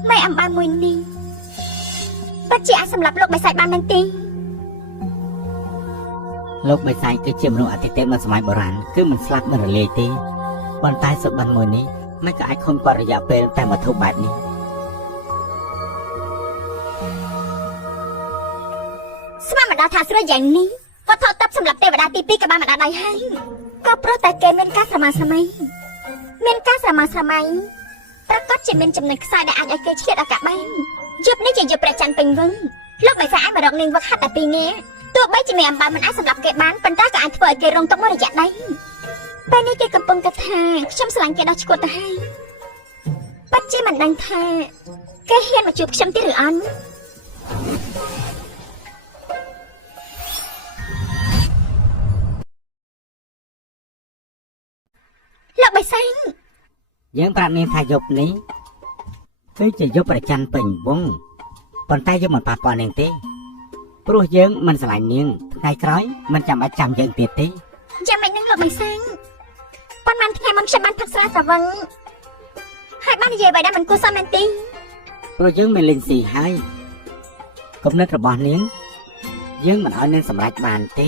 ម៉ែអំបែមួយនេះពិតជាអាចសម្រាប់លោកបិសាចបានមែនទេ លោកបិសាចគឺជាមនុស្សអតិថិនៅសម័យបុរាណគឺមិនស្លាប់មិនរលាយទេប៉ុន្តែសុបិនមួយនេះមិនក៏អាចខំគាត់រយៈពេលតែវត្ថុបែបនេះ ស្មានមិនដល់ថាស្រួលយ៉ាងនេះវត្ថុតបសម្រាប់ទេវតាទី2ក៏បានមកដល់ដៃហើយក៏ព្រោះតែគេមានការស្រមាស្រមៃប្រកាសជាមានចំណុចខ្សែដែលអាចឲ្យគេឆ្លៀតឱកាសបានយប់នេះជាយប់ព្រះច័ន្ទពេញវឹងលោកបិសាចអាចមករកនាងវឹកហាត់តែពីរនាក់ទោះបីជាមានអំបៅមិនអាចសម្រាប់គេបានប៉ុន្តែក៏អាចធ្វើឲ្យគេរងទុក្ខមួយរយៈដែរពេលនេះគេកំពុងគិតថាខ្ញុំស្រឡាញ់គេដល់ឈួតទៅហើយពិតជាមិនដឹងថាគេហ៊ានមកជួបខ្ញុំទៀតឬអត់ លោកបិសាច យើងប្រាប់នាងថាយប់នេះគឺជាយប់ព្រះច័ន្ទពេញវង្សប៉ុន្តែយើងមិនប៉ះពាល់នាងទេព្រោះយើងមិនស្រឡាញ់នាងថ្ងៃក្រោយមិនចាំបាច់ចាំយើងទៀតទេ យ៉ាងម៉េចនឹងលោកបិសាចប៉ុន្មានថ្ងៃមុនខ្ញុំបានផឹកស្រាស្រវឹងហើយបាននិយាយបែបដែលមិនគួរសមមែនទេ ព្រោះយើងមិនលេងស៊ីហើយគំនិតរបស់នាងយើងមិនឲ្យនាងសម្រេចបានទេ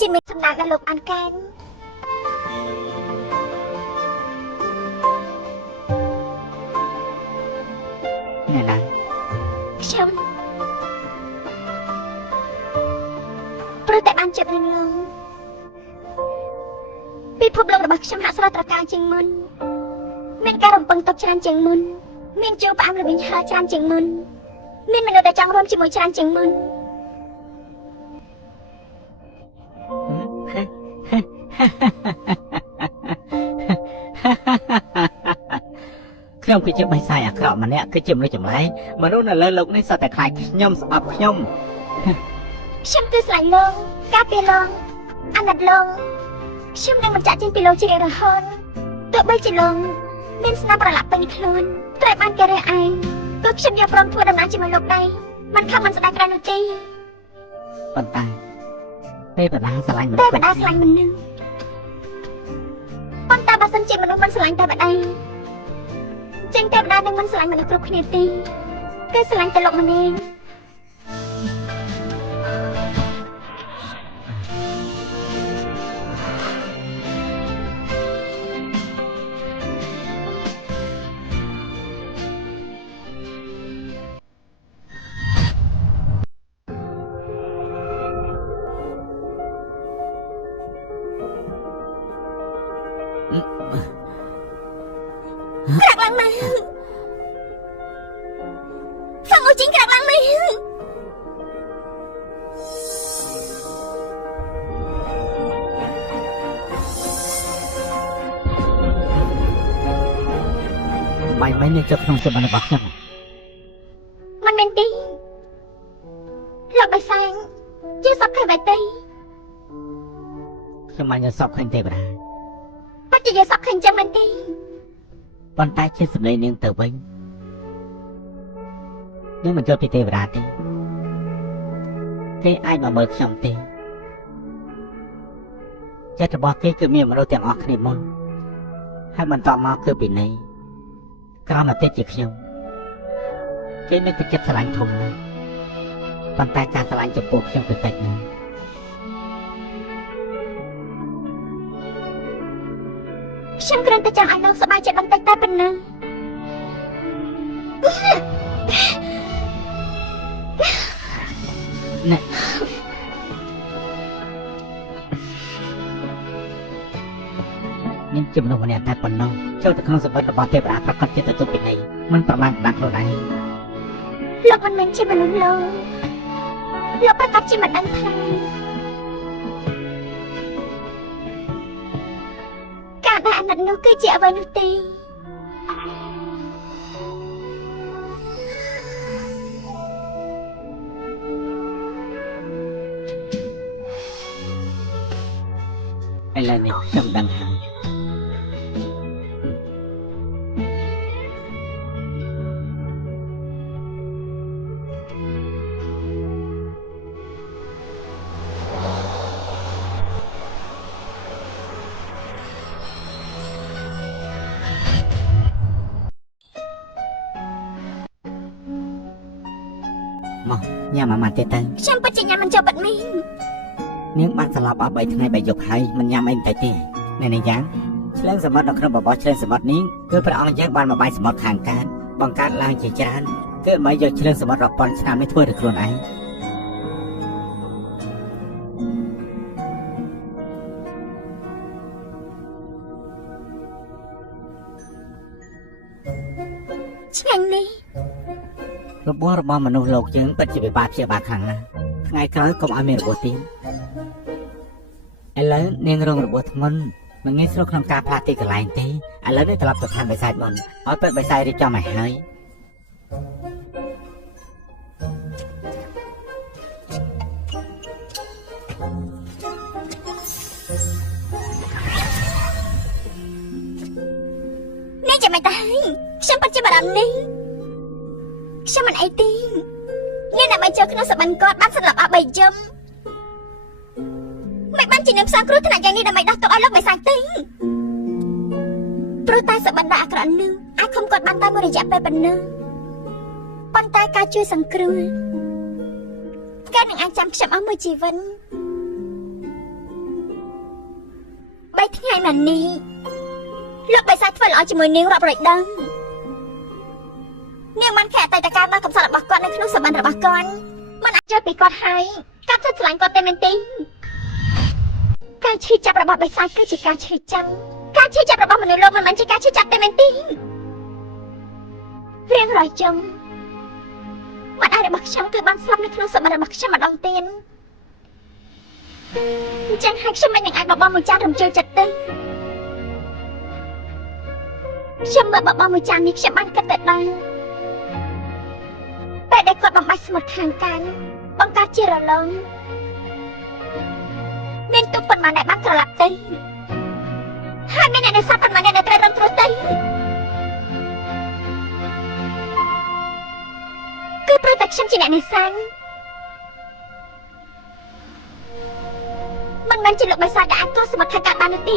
ជាមានសំណាងដល់លោកបានកើតអ្នកណាខ្ញុំព្រោះតែបានចិត្តនឹងលោកពិភពលោករបស់ខ្ញុំហាក់ស្រស់ត្រកាលជាងមុនមានការរំពឹងទុកច្រើនជាងមុនមានជួបផ្អាំល្បិញហឺច្រើនជាងមុនមានមនុស្សដែលចង់រួមជាមួយច្រើនជាងមុនខ្ញុំគឺជាបិសាចអាក្រក់ម្នាក់គឺជាមនុស្សចម្លែកមនុស្សនៅលើโลกនេះសុទ្ធតែខ្លាចខ្ញុំស្អប់ខ្ញុំគឺស្រឡាញ់លោកការពារលោកអាណិតលោកខ្ញុំនឹងមិនចាក់ចេញពីលោកជារហូតទោះបីជាលោកមានស្នាមប្រឡាក់ពេញខ្លួនត្រូវបានគេរើសអើងក៏ខ្ញុំយកព្រមធ្វើដំណើរជាមួយលោកដែរមិនខំមិនស្ដាយក្រៅនោះទេប៉ុន្តែទេវតាស្រឡាញ់មនុស្សទេវតាស្រឡាញ់មនុស្សប៉ុន្តែបើសិនជាមនុស្សមិនស្រឡាញ់ទេវតាចេញទេវតានឹងមិនស្រឡាញ់មនុស្សគ្រប់គ្នាទេគឺស្រឡាញ់តែលោកម្នាក់ក្រាក់ឡើងមកសង្អូជីងក្រាក់ឡើងមកបាយមិននេះចុះក្នុងសម្បត្តិរបស់ខ្ញុំមិនមែនទេលោកបិសាចជាសពឃើញបែបទេខ្ញុំមិនសពឃើញទេបាទបាត់ជាសពឃើញចឹងមែនទេប៉ុន្តែជាសម្លេងនាងទៅវិញនាងមិនយល់ពីទេវតាទេគេអាចមកមើលខ្ញុំទេចិត្តរបស់គេគឺមានមនុស្សទាំងអស់គ្នាមុនហើយបន្តមកគឺពីនេះក្រោមតែជាខ្ញុំគេមានទឹកចិត្តស្រឡាញ់ធំណាស់ប៉ុន្តែការស្រឡាញ់ចំពោះខ្ញុំគឺតិចណាស់ខ្ញុំគ្រាន់តែចង់ឲ្យលោកសប្បាយចិត្តបន្តិចតែប៉ុណ្ណឹងណែមានជាមនុស្សម្នាក់តែប៉ុណ្ណោះចូលទៅក្នុងសម្បត្តិរបស់ទេវតាប្រកាសជាទទួលពីនេះមិនប្រមាថបានខ្លួនឯងលោកមិនមែនជាមនុស្សលោកប្រកាសជាមិនដឹងថាការដែលអាណិតនោះគឺជាអ្វីនោះទេឥឡូវនេះខ្ញុំដឹងហើយមកញ៉ាំអាម៉ាត់ទៀតទៅខ្ញុំពិតជាញ៉ាំមិនចូលបាត់មីងនាងបានស្លាប់អស់3ថ្ងៃ3យប់ហើយមិនញ៉ាំអីបន្តិចទេអ្នកនាងយ៉ាងឆ្លងសមុទ្រនៅក្នុងបបោះឆ្លងសមុទ្រនេះគឺព្រះអង្គយើងបានមកបាយសមុទ្រខាងកើតបង្កើតឡើងជាច្រើនគឺមិនយកឆ្លងសមុទ្ររាប់ពាន់ឆ្នាំនេះធ្វើដោយខ្លួនឯងឆ្ងាញ់នេះរបស់មនុស្សលោកយើងពិតជាពិបាកព្យាបាលខ្លាំងណាស់ថ្ងៃក្រោយកុំឲ្យមានរបួសទៀតឥឡូវនាងរងរបួសធ្ងន់មិនងាយស្រួលក្នុងការផ្លាស់ទីកន្លែងទេឥឡូវនេះត្រឡប់ទៅឋានបិសាចមុនឲ្យពេទ្យបិសាចរៀបចំឲ្យហើយនេះចាំមិនទៅខ្ញុំពិតជាបារម្ភនេះខ្ញុំមិនអីទេនាងដើម្បីចូលក្នុងសបិនគាត់បានស្លាប់អស់3យប់មិនបានជានាងផ្សារគ្រោះថ្នាក់យ៉ាងនេះដើម្បីដោះទុកឲ្យលោកបិសាចទេព្រោះតែសបិនដ៏អាក្រក់នេះអាចឃុំគាត់បានតែមួយរយៈពេលប៉ុណ្ណឹងប៉ុន្តែការជួយសង្គ្រោះគេនឹងអាចចាំខ្ញុំអស់មួយជីវិត 3ថ្ងៃមកនេះលោកបិសាចធ្វើល្អជាមួយនាងរាប់រយដងនាងមិនខែអតីតកាលបានកំសត់របស់គាត់នៅក្នុងសម្បត្តិរបស់គាត់មិនអាចចូលពីគាត់ហើយគាត់ទៅឆ្លាញ់គាត់តែមែនទេការឈឺចាប់របស់បិសាចគឺជាការឈឺចាប់ការឈឺចាប់របស់មនុស្សលោកមិនមែនជាការឈឺចាប់តែមែនទេរៀងរយចុងម្ដាយរបស់ខ្ញុំគឺបានស្លាប់នៅក្នុងសម្បត្តិរបស់ខ្ញុំម្ដងទៀតអញ្ចឹងហើយខ្ញុំមិននឹងអាចបបោមួយចានរំជើចិត្តទេខ្ញុំមើលបបោមួយចាននេះខ្ញុំបានគិតទៅដល់តែដែលគាត់បំបាច់ស្មុតខាងកាញ់បង្កើតជារលងមានទុកប៉ុន្មានដែលបានត្រឡប់ទៅហើយមានអ្នកនេសាទប៉ុន្មានដែលត្រូវរំគ្រោះទៅគឺព្រោះតែខ្ញុំជាអ្នកនេសាទមិនមែនជាលោកបិសាចដែលអាចទោះសមុទ្រខាងកើតបាននោះទេ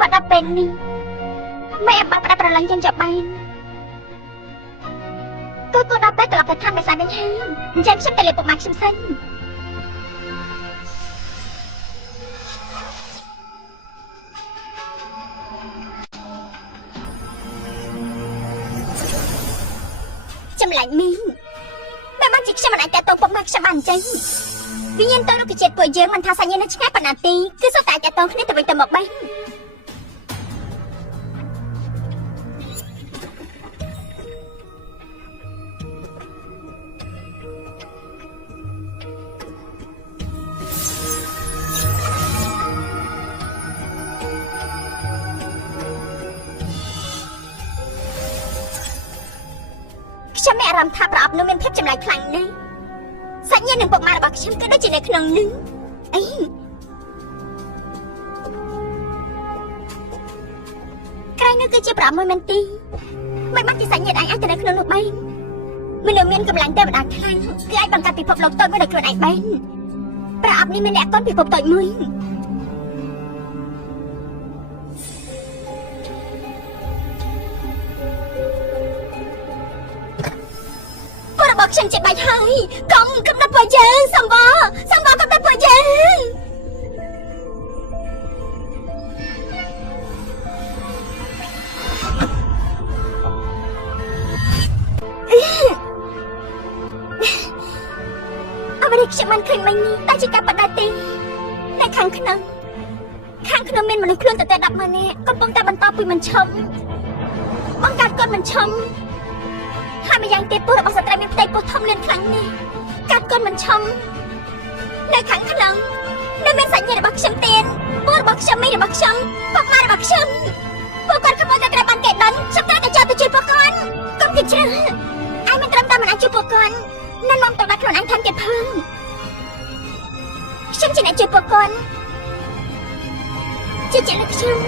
មកដល់ពេលនេះមិនអាចបានប្រឡែងយ៉ាងចបែនក៏ដល់ពេលត្រឡប់ទៅឋានបិសាចវិញហើយអញ្ចឹងខ្ញុំទៅលេបពុកម៉ាក់ខ្ញុំសិនចម្លាញ់មីងបែបបានជាខ្ញុំមិនអាចតតងពុកម៉ាក់ខ្ញុំបានអញ្ចឹងវិញ្ញាណទៅរុក្ខជាតិពួកយើងមិនថាសញ្ញានៅឆ្ងាយប៉ុណ្ណាទេគឺសុទ្ធតែតតងគ្នាទៅវិញទៅមកបានខ្ញុំមានអារម្មណ៍ថាប្រអប់នោះមានភាពចម្លែកខ្លាំងណាស់សញ្ញានឹងពុកម៉ាក់របស់ខ្ញុំគឺដូចជានៅក្នុងនឹងអីក្រែងនោះគឺជាប្រអប់មួយមែនទេមិនបាច់ជាសញ្ញាអាចទៅនៅក្នុងនោះបានមនុស្សមានកម្លាំងទេវតាខ្លាំងគឺអាចបង្កើតពិភពលោកតូចមួយដោយខ្លួនឯងបានប្រអប់នេះមានលក្ខខណ្ឌពិភពតូចមួយរបស់ខ្ញុំចិត្តបាច់ហើយកុំកំដិតពួកយើងសំវកំដិតពួកយើងអ្វីដែលខ្ញុំមិនឃើញមិញនេះតែជាការបដិទេតែខាងក្នុងមានមនុស្សខ្លួនតែ100000នាក់កំពុងតែបន្តពីមិនឈប់បង្កើតកូនមិនឈប់ហើយម្យ៉ាងទៀតពោះរបស់ស្ត្រីមានផ្ទៃពោះធំលឿនខ្លាំងណាស់កាត់កូនមិនឈំនៅខាងក្នុងនៅមានសញ្ញារបស់ខ្ញុំទៀតពោះរបស់ខ្ញុំមីរបស់ខ្ញុំពុកម៉ារបស់ខ្ញុំពួកគាត់កំពុងតែត្រូវបានគេដុនខ្ញុំត្រូវតែចោលទៅជួយពួកគាត់កុំគិតច្រើនឯងមិនត្រឹមតែមិនអាចជួយពួកគាត់នៅនាំទៅដល់ខ្លួនឯងថែមទៀតផងខ្ញុំជាអ្នកជួយពួកគាត់ជាលើកខ្ញុំ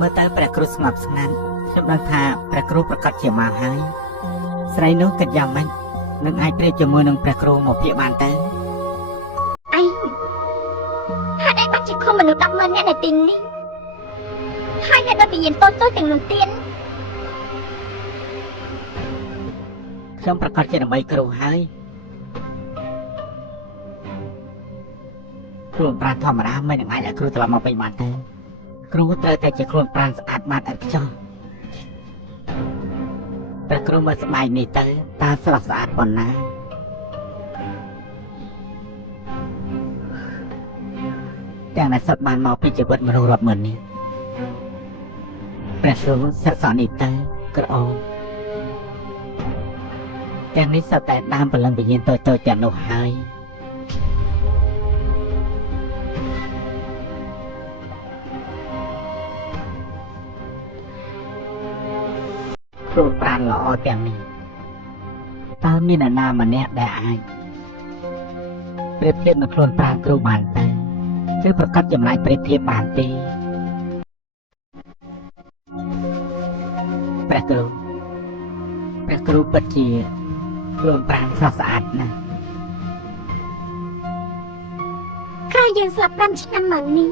មើលទៅព្រះគ្រូស្ងប់ស្ងាត់ខ្ញុំដឹងថាព្រះគ្រូប្រកាសជាមកហើយស្រីនោះគិតយ៉ាងម៉េចនឹងអាចព្រាបជាមួយនឹងព្រះគ្រូមកភាគបានទៅអីហេតុអីបាត់ជាឃុំមនុស្ស100000នាក់នៅទីនេះហើយនៅដល់វិញ្ញាណតូចទាំងនោះទៀតខ្ញុំប្រកាសជាដើម្បីគ្រូហើយគ្រូប្រាណធម្មតាមិននឹងអាចឲ្យគ្រូត្រឡប់មកវិញបានទេគ្រូត្រូវតែជាខ្លួនប្រាណស្អាតបាតឥតខ្ចោះតែគ្រូមើលស្បែកនេះទៅតើស្រស់ស្អាតប៉ុណ្ណាទាំងដែលសុទ្ធបានមកពីជីវិតមនុស្សរាប់ម៉ឺននេះព្រះគ្រូសិក្សានេះទៅក្រអូទាំងនេះសុទ្ធតែដើមព្រលឹងវិញ្ញាណតូចៗទាំងនោះហើយគ្រូប្រាណល្អទាំងនេះតើមានអ្នកណាម្នាក់ដែលអាចប្រៀបធៀបនឹងខ្លួនប្រាណគ្រូបានទេឬប្រកាសចម្លែកប្រៀបធៀបបានទេព្រះគ្រូពិតជាខ្លួនប្រាណស្រស់ស្អាតណាស់ក្រែង យើងស្លាប់5ឆ្នាំមកនេះ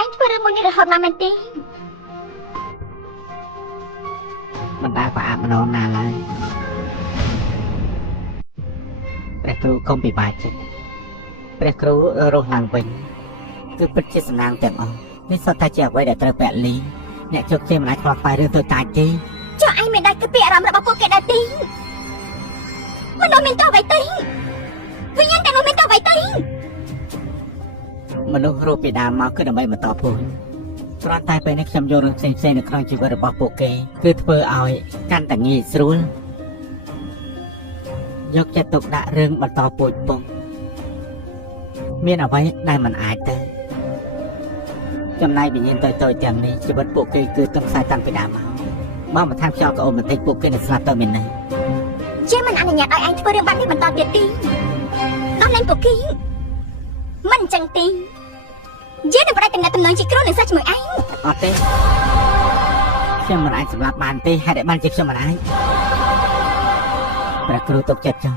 ឯងធ្វើរឿងមួយនេះរហូតមកមែនទេ មិនដែលប្រអាប់ម្ដងណាឡើយព្រះគ្រូកុំពិបាកចិត្តព្រះគ្រូរស់ឡើងវិញគឺពិតជាសំណាងទាំងអស់នេះសុទ្ធតែជាអ្វីដែលត្រូវពលីអ្នកជោគជ័យមិនអាចខ្វល់ខ្វាយរឿងទៅតាចទេ ចុះឯងមិនដាច់គិតពីអារម្មណ៍របស់ពួកគេដែរទេមនុស្សមានទោសអ្វីទេវិញ្ញាណទាំងនោះមានទោសអ្វីទេ មនុស្សរូបពីដើមមកគឺដើម្បីបន្តពូជគ្រាន់តែពេលនេះខ្ញុំយករឿងផ្សេងៗនៅក្នុងជីវិតរបស់ពួកគេគឺធ្វើឲ្យកាន់តែងាយស្រួលយកចិត្តទុកដាក់រឿងបន្តពូជពងមានអ្វីដែលមិនអាចទៅចំណែកវិញ្ញាណតូចៗទាំងនេះជីវិតពួកគេគឺទឹកខ្សែតាំងពីដើមមកមកថែមខ្យល់ក្អូនបន្តិចពួកគេនឹងស្លាប់ទៅមានន័យ ជាមិនអនុញ្ញាតឲ្យឯងធ្វើរឿងបាត់នេះបន្តទៀតទេដល់លែងពួកគេមិនចឹងទេយើងនឹងប្រដៅតំណែងតំណងជាគ្រូនឹងសាច់ជាមួយឯង អត់ទេខ្ញុំមិនអាចសម្លាប់បានទេហេតុតែបានជាខ្ញុំមិនអាចព្រះគ្រូទុកចិត្តចុះ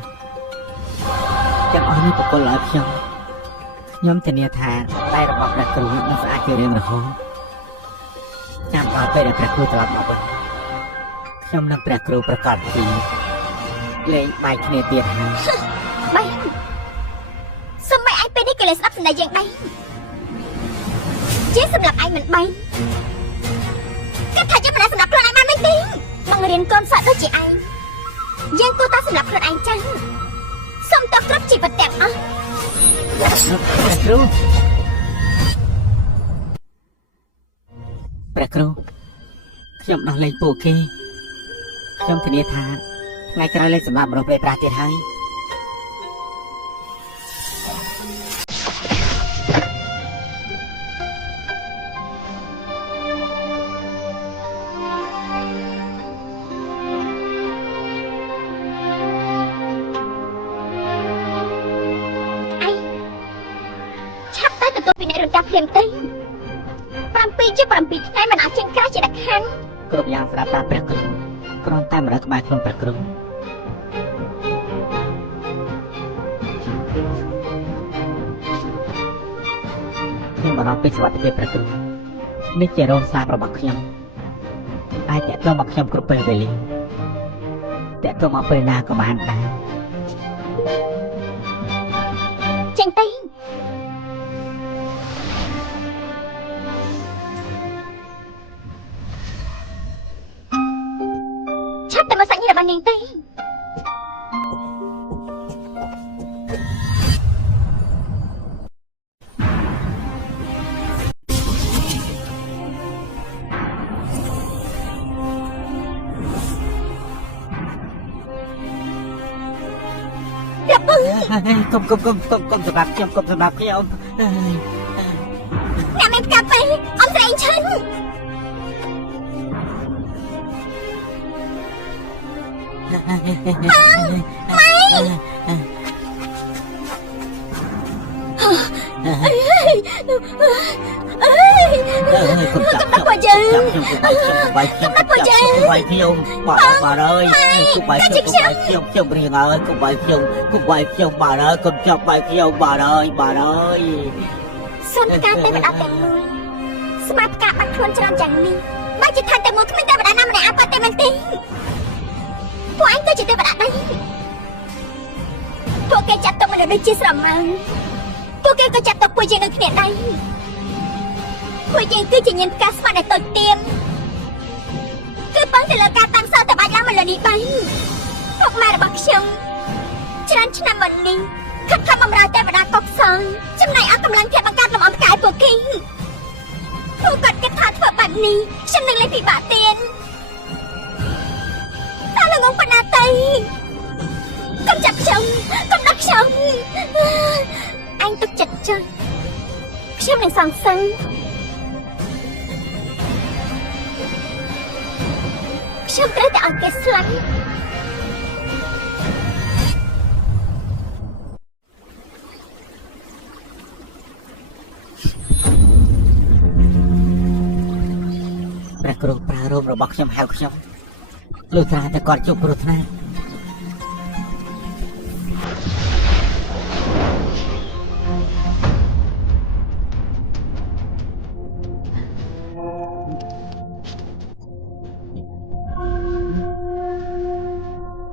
ទាំងអស់នេះបកលឲ្យខ្ញុំធានាថាដៃរបស់ព្រះគ្រូនឹងស្អាតជារៀងរហូតចាំដល់ពេលដែលព្រះគ្រូត្រឡប់មកវិញខ្ញុំនិងព្រះគ្រូប្រកាសពីលេងបែកគ្នាទៀតហើយ បែងសុំឲ្យឯងពេលនេះក៏លេស្ដាប់សម្ដីយើងដែរជាសម្រាប់ឯងមិនបែងគិតថាយើងមិនអាចសម្រាប់ខ្លួនឯងបានមែនទេបង្រៀនកូនសក់ដូចជាឯងយើងគួរតែសម្រាប់ខ្លួនឯងចឹងសុំតបគ្រប់ជីវិតទាំងអស់ ព្រះគ្រូខ្ញុំដោះលែងពួកគេខ្ញុំធានាថាថ្ងៃក្រោយលេខសម្រាប់មនុស្សពេលប្រាស់ទៀតហើយ ឆាប់តែទទួលពីអ្នករត់តាមភ្លាមទៅ7 ជា7ថ្ងៃមិនអាចចេញក្រៅជាដាច់ខាត គ្រប់យ៉ាងស្រាប់តាមព្រះគ្រូគ្រាន់តែមរើក្បែរខ្លួនព្រះគ្រូខ្ញុំបារម្ភពីសុវត្ថិភាពព្រះគ្រូនេះជារោងសាររបស់ខ្ញុំអាចតេតងមកខ្ញុំគ្រប់ពេលវេលាតេតងមកពេលណាក៏បានដែរ ចេញទៅឆាប់តែមកសាច់ញាតិរបស់នាងទៅ កុំសម្រាប់ខ្ញុំកុំសម្រាប់ខ្ញុំ អ្នកមានផ្កាពេកអមស្រីឈិន ខ្ញុំចាប់ពួកយើងខ្ញុំបាយខ្ញុំបាទអើយគូបាយខ្ញុំរៀងអើយគូបាយខ្ញុំបាទអើយកុំចាប់បាយខ្ញុំបាទអើយ សុំផ្កាទេវតាទាំងមួយស្មាផ្កាបាត់ខ្លួនច្រើនយ៉ាងនេះបើជាថាតែមួយគ្មានទេវតាណាម្នាក់អាប៉ាទេមែនទេពួកឯងក៏ជាទេវតាដែរពួកគេចាត់ទុកមនុស្សដូចជាស្រមោលពួកគេក៏ចាត់ទុកពួកយើងដូចគ្នាដែរពួកយើងគឺជាញៀនផ្កាស្មាដែលតូចទៀនគឺពឹងទៅលើការតាំងសោតបាច់ឡើងមកលើនេះបាយពុកម៉ែរបស់ខ្ញុំច្រើនឆ្នាំមុននេះខិតខំបម្រើទេវតាកុកសលចំណែកអស់កម្លាំងភាពបង្កើតលំអផ្កាយពួកគេពួកគាត់គិតថាធ្វើបែបនេះខ្ញុំនឹងលេងពិបាកទៀតតើលោកងប៉ុណ្ណាទៅកុំចាប់ខ្ញុំកុំដាក់ខ្ញុំអញទុកចិត្តចុះខ្ញុំនឹងសងសឹកខ្ញុំត្រូវតែឲ្យគេស្លាប់ព្រះគ្រូប្រើរោមរបស់ខ្ញុំហៅខ្ញុំលុះត្រាតែគាត់ជួបគ្រោះថ្នាក់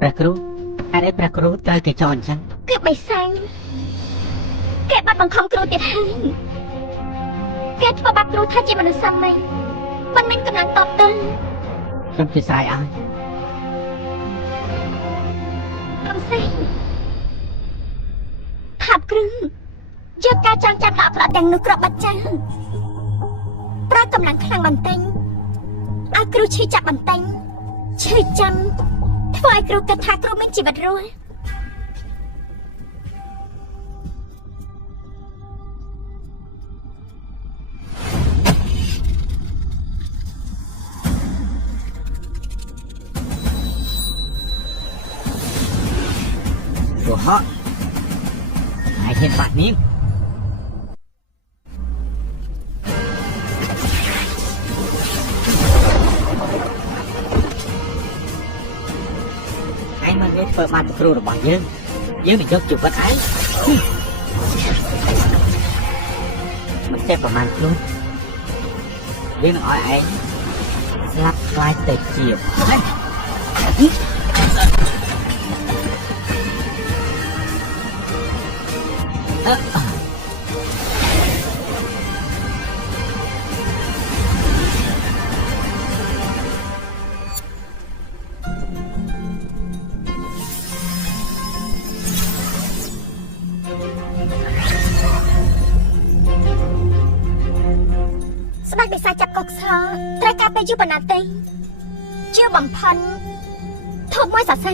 ព្រះគ្រូអរេព្រះគ្រូត្រូវគេចោលអញ្ចឹង គឺបិសាចគេបាត់បង្ខំគ្រូទៀតហើយគេធ្វើបាបគ្រូថាជាមនុស្សសាមញ្ញមិនមានកម្លាំងតបទៅ ខ្ញុំជាស្រាយឲ្យ កំសែងថាប់គ្រឿងយកការចងចាំដាក់ប្រទាំងនោះក្របបាត់ចាស់ប្រើកម្លាំងខ្លាំងបន្តិចឲ្យគ្រូឈឺចាប់បន្តិចឈឺចាំធ្វើឲ្យគ្រូគិតថាគ្រូមានជីវិតរស់ của họ hai thiên phạt miếng anh mới biết phơi ban của rồi bỏ dương dương thì chụp chụp bắt anh mình xếp vào màn luôn dương hỏi anh lắp vai tệ chiềuស្ដេចបិសាចចាប់កុកសត្រូវការពេលយូរប៉ុណ្ណាទេជាបំផុតធូបមួយសរសៃ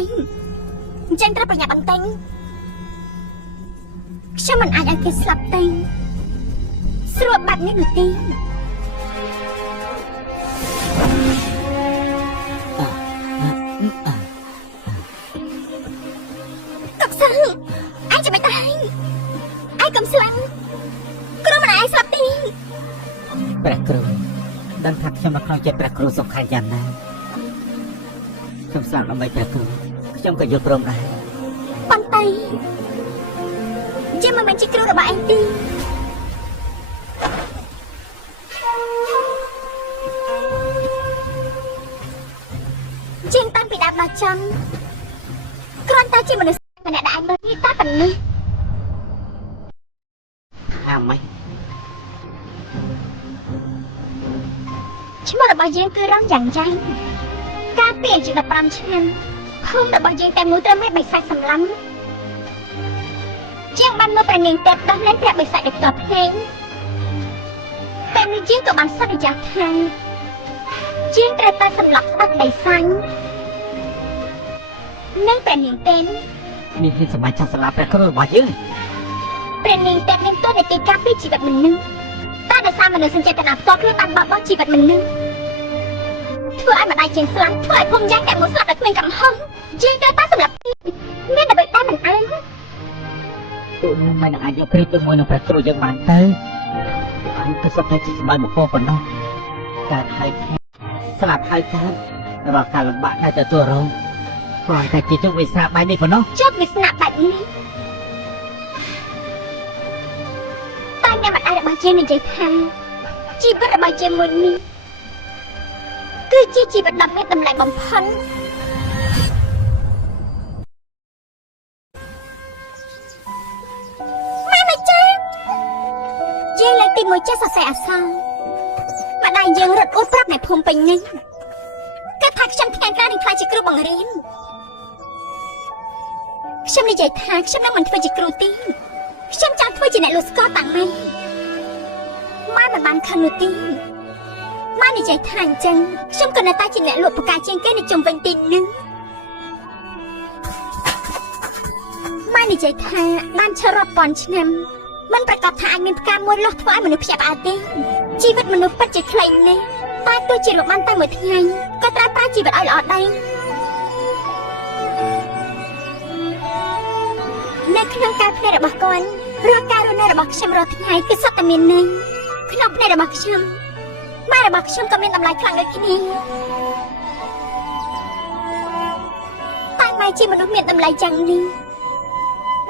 អញ្ចឹងត្រូវប្រញាប់បន្តិចខ្ញុំមិនអាចឲ្យគេស្លាប់ទេស្រួលបែបនេះនោះទេកុកសអញចាំមិនដែរឯងកុំស្លាប់គ្រូមិនឲ្យស្លាប់ទេ ព្រះគ្រូដឹងថាខ្ញុំនៅក្នុងចិត្តព្រះគ្រូសំខាន់យ៉ាងណាខ្ញុំស្លាប់ដើម្បីព្រះគ្រូខ្ញុំក៏យល់ព្រមដែរ ប៉ុន្តែជាមិនមែនជាគ្រូរបស់ឯងទេជាងតាំងពីដើមដល់ចំគ្រាន់តែជាមនុស្សម្នាក់ដែលឯងមើលនេះតែប៉ុណ្ណឹង អាម៉េច ឈ្មោះរបស់យើងគឺរងយ៉ាងយ៉ាងកាលពីអាយុ15ឆ្នាំភូមិរបស់យើងតែមួយត្រូវមានបិសាចសម្លាប់ជាងបានមើលព្រះនាងទេពដោះលែងព្រះបិសាចដោយផ្ទាល់ភ្នែកតែនេះជាងក៏បានសន្យាថាជាងត្រូវតែសម្លាប់ស្ដេចបិសាចនិងព្រះនាងទេព មានហេតុសម្រាប់ចាប់ស្លាប់ព្រះគ្រូរបស់យើង ព្រះនាងទេពមានតួនាទីការពារជីវិតមនុស្សតែដោយសារមនុស្សចេតនាផ្ទាល់ខ្លួនបានបោះបង់ជីវិតមនុស្សធ្វើឲ្យម្ដាយជាងស្លាប់ធ្វើឲ្យភូមិយ៉ាងតែមួយស្លាប់ដោយគ្មានកំហុសជាងត្រូវតែសម្លាប់មានដើម្បីតែមិនអើង ពួកខ្ញុំមិនអាចយកព្រីជាមួយនឹងព្រះគ្រូយើងបានទៅហើយក៏សុទ្ធតែជាស្បែកបុគ្គលប៉ុណ្ណោះកើតហើយស្លាប់ហើយកើតរាល់ការលំបាកដែលទទួលរងគ្រាន់តែជាជោគវាសនាបែបនេះប៉ុណ្ណោះ ជោគវាសនាបែបនេះតែអ្នកម្ដាយរបស់ជាងនិយាយថាជីវិតរបស់ជាងមួយនេះគឺជាជីវិតដ៏មានតម្លៃបំផុតម៉ែម្ចាស់យើងលើកទី1ចេះសរសេរអក្សរម្ដាយយើងរត់អួតប្រាប់អ្នកភូមិពេញនេះគាត់ថាខ្ញុំថ្ងៃក្រោយនឹងក្លាយជាគ្រូបង្រៀនខ្ញុំនិយាយថាខ្ញុំនឹងមិនធ្វើជាគ្រូទេខ្ញុំចង់ធ្វើជាអ្នកលក់ស្ករតាំងម៉ែម៉ែមិនបានខឹងនោះទេម៉ែនិយាយថាអញ្ចឹងខ្ញុំក៏នៅតែជាអ្នកលក់ផ្កាជាងគេនៅជុំវិញទីនេះម៉ែនិយាយថាបានឈររាប់ពាន់ឆ្នាំមិនប្រកាសថាអាចមានផ្កាមួយលាស់ធ្វើឲ្យមនុស្សភ្ញាក់ផ្អើលទេជីវិតមនុស្សពិតជាខ្លីណាស់តែទោះជាលោកបានតែមួយថ្ងៃក៏ត្រូវប្រើជីវិតឲ្យល្អដែរនៅក្នុងការភ្នែករបស់គាត់រាល់ការរស់នៅរបស់ខ្ញុំរាល់ថ្ងៃគឺសុទ្ធតែមានន័យក្នុងភ្នែករបស់ខ្ញុំម៉ែរបស់ខ្ញុំក៏មានតម្លៃខ្លាំងដូចគ្នាតែម៉ែជាមនុស្សមានតម្លៃយ៉ាងនេះ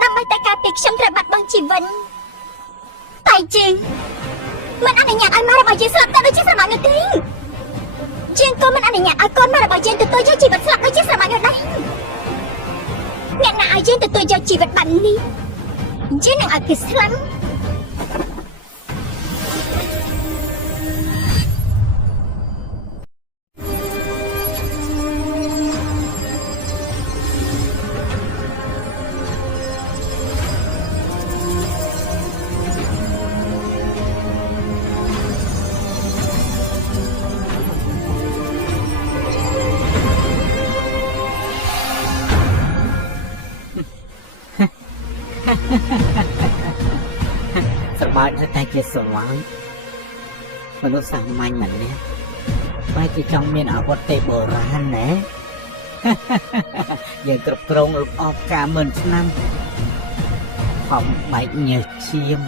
ដើម្បីតែការពារខ្ញុំត្រូវបាត់បង់ជីវិតតែជាងមិនអនុញ្ញាតឲ្យម៉ែរបស់យើងស្លាប់ទៅដូចជាស្រមោលនោះទេជាងក៏មិនអនុញ្ញាតឲ្យកូនម៉ែរបស់យើងទទួលយកជីវិតស្លាប់ដូចជាស្រមោលនោះដែរ អ្នកណាឲ្យយើងទទួលយកជីវិតបាននេះយើងនឹងឲ្យគេស្លាប់សប្បាយតែជាស្រឡាញ់មនុស្សសាមញ្ញម្នាក់បែរជាចង់មានអាវុធទេបុរាណណាយើងគ្រប់គ្រងលំអបការ10000ឆ្នាំខំបែកញើសឈាម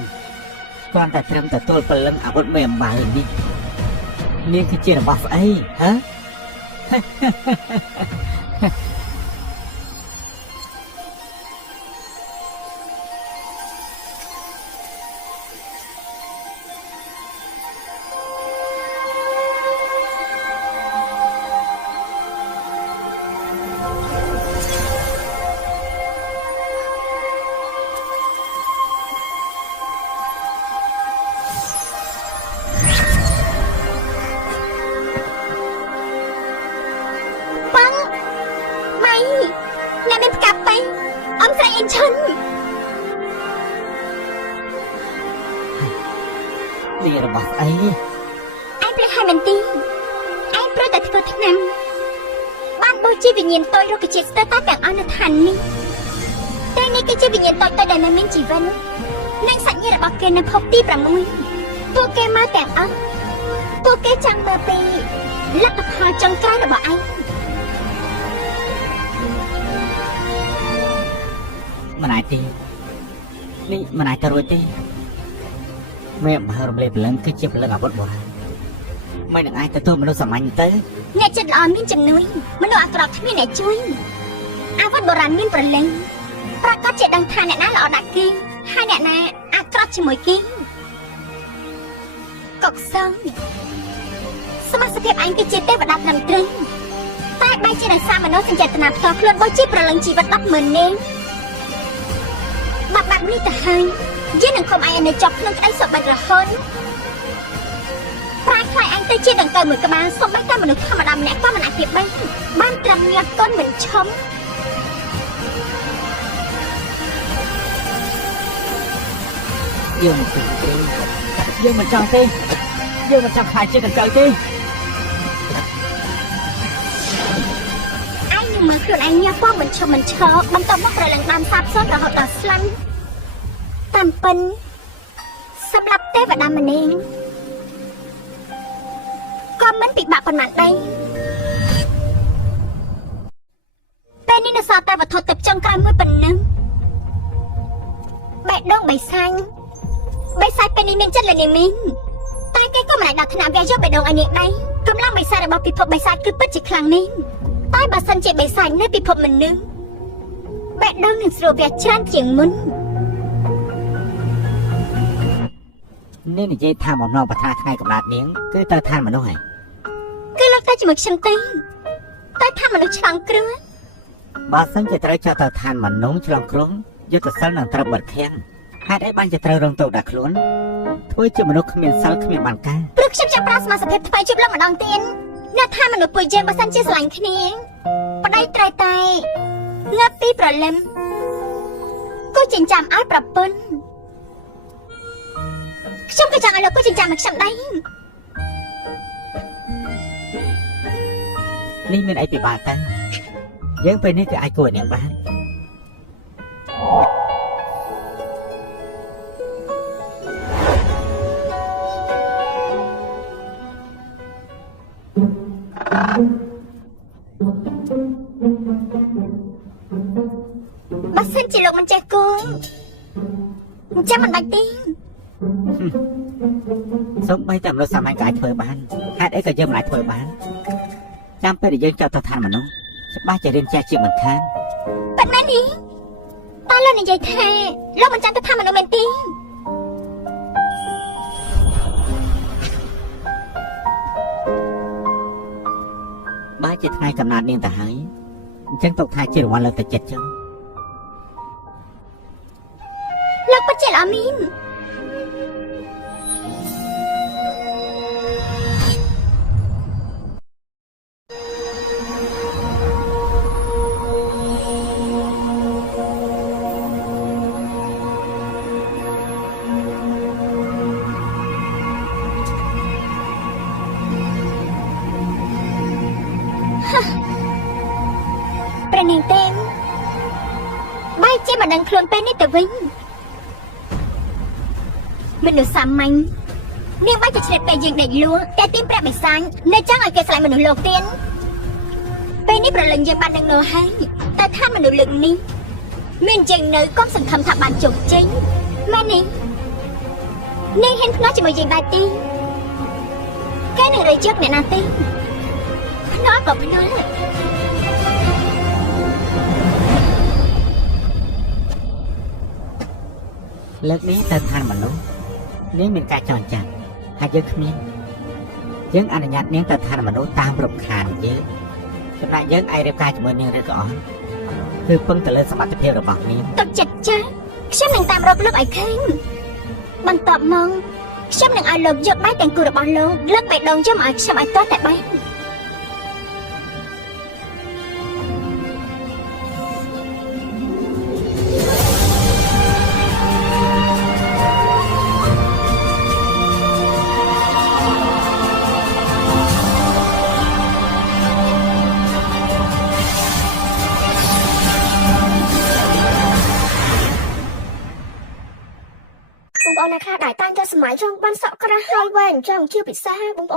គ្រាន់តែត្រឹមទទួលព្រលឹងអាវុធមេអំបៅនេះនាងគឺជារបស់ស្អីហ៎នេះរបស់អីឯងព្រឹកឲ្យមិនទីឯងព្រឹកតែធ្វើឆ្នាំបានបូជាវិញ្ញាណតូចរុក្ខជាតិស្ទើរតែទាំងអស់នៅឋាននេះតែនេះគឺជាវិញ្ញាណតូចៗដែលនៅមានជីវិតនិងសញ្ញារបស់គេនៅភពទី6ពួកគេមកទាំងអស់ពួកគេចង់មើលពីលទ្ធផលចុងក្រោយរបស់ឯងមិនអាចទេនេះមិនអាចទៅរួចទេមេមហរំលែពលឹងគឺជាពលឹងអាវុធបុរាណមិននឹងអាចទទួលមនុស្សសាមញ្ញទៅអ្នកចិត្តល្អមានជំនួយមនុស្សអាក្រក់គ្មានអ្នកជួយអាវុធបុរាណមានប្រលឹងប្រកាសជាដឹងថាអ្នកណាល្អដាក់គេហើយអ្នកណាអាក្រក់ជាមួយគេកុកសងសមាជិកឯងគឺជាទេវតាត្រឹមត្រូវតែបែរជាដោយសារមនុស្សសញ្ចេតនាផ្ទាល់ខ្លួនបោះជាប្រលឹងជីវិត100000នាងបាត់នេះទៅហើយយើងនឹងខំឯងនៅជាប់ក្នុងក្តីសោកបាច់រហូតប្រាខ្លាយអញទៅជាដង្កូវមួយក្បាលសូម្បីតែមនុស្សធម្មតាម្នាក់ក៏មិនអាចពីបានត្រឹមញាត់កូនមិនឈំយើងមិនចង់ទេយើងមិនចង់ទេយើងមិនចង់ខ្លាចជាដង្កូវទេឯងនឹងមើលខ្លួនឯងញាក់ផងមិនឈប់មិនឈរបន្តមកប្រលឹងបានសាបសូន្យរហូតដល់ស្លាប់តាមពិនសម្រាប់ទេវតាម្នាក់ក៏មិនពិបាកប៉ុន្មានដែរពេលនេះនៅសល់តែវត្ថុទឹកចុងក្រោយមួយប៉ុណ្ណឹងបេះដូងបេសាញ់ពេលនេះមានចិត្តលនាមីងតែគេក៏មិនអាចដល់ថ្នាក់វាយកបេះដូងឲ្យនាងដែរកម្លាំងបេសាចរបស់ពិភពបេសាចគឺពិតជាខ្លាំងណាស់តែបើសិនជាបេសាចនៅពិភពមនុស្សបេះដូងនឹងស្រួលវាច្រើនជាងមុននេះនិយាយថាបំណងប្រាថ្នាថ្ងៃកំណត់នាងគឺទៅឋានមនុស្សហើយគឺលោកតែជាមួយខ្ញុំទេតែឋានមនុស្សឆ្លងគ្រោះបើសិនជាត្រូវចោទទៅឋានមនុស្សឆ្លងគ្រោះយុទ្ធសិលនឹងត្រូវបិទខាំងហេតុអីបានជាត្រូវរងទោសដាក់ខ្លួនធ្វើជាមនុស្សគ្មានសិលគ្មានបានការព្រោះខ្ញុំចាប់ប្រើសមាសភាពថ្មីជិបឡើងម្ដងទៀតនៅឋានមនុស្សពួកយើងបើសិនជាស្រឡាញ់គ្នាប្តីត្រូវតែងើបពីប្រលឹមគូចិញ្ចាំឲ្យប្រពន្ធខ្ញុំក៏ចង់ឲ្យលោកគូចិញ្ចាំមកខ្ញុំដែរនេះមានអីពិបាកទៅយើងពេលនេះគឺអាចគួរនាងបានបើសិនជាលោកមិនចេះគូចាំមិនបាច់ទេសូម្បីតែមនុស្សសាមញ្ញក៏អាចធ្វើបានហេតុអីក៏យើងមិនអាចធ្វើបានចាំពេលដែលយើងចោទទៅឋានមនុស្សច្បាស់ជារៀនចេះជាមិនខានប៉ុន្មាននេះតើលោកនិយាយថាលោកមិនចាំទៅឋានមនុស្សមែនទេបើជាថ្ងៃកំណត់នាងទៅហើយអញ្ចឹងទុកថាជារង្វាន់លើកទឹកចិត្តចឹង អត់មាន ព្រះនាងទេមបែរជាមិនដឹងខ្លួនពេលនេះទៅវិញមនុស្សសាមញ្ញនាងបែរជាឆ្លៀតពេលយើងដេកលួងតែទីមព្រះបិសាចនៅចង់ឲ្យគេស្លាញ់មនុស្សលោកទៀតពេលនេះប្រលឹងយើងបាននឹងនៅហើយតែថាមនុស្សលើកនេះមានយើងនៅកុំសង្ឃឹមថាបានជោគជ័យមែននេះនាងហ៊ានភ្នាល់ជាមួយយើងដែរទេគេនឹងរើជើបអ្នកណាទេភ្នាល់ក៏ភ្នាល់ លើកនេះទៅឋានមនុស្សនាងមានការចងចាំហើយយើងគ្មានយើងអនុញ្ញាតនាងទៅឋានមនុស្សតាមរំខានយើងសម្រាប់យើងអាចរៀបការជាមួយនាងឬក៏អត់គឺពឹងទៅលើសមត្ថភាពរបស់នាង ទុកចិត្តចាស់ខ្ញុំនឹងតាមរកលោកឲ្យឃើញបន្ទាប់មកខ្ញុំនឹងឲ្យលោកយកបាយទាំងគូរបស់លោកលើកបេះដូងខ្ញុំឲ្យខ្ញុំឲ្យទាស់តែបាយ បងប្អូនអ្នកខ្លះដែលតាំងចិត្តសម័យចង់បានសក់ក្រាស់ហើយវែងចង់ជាពិសេសបងប្អូន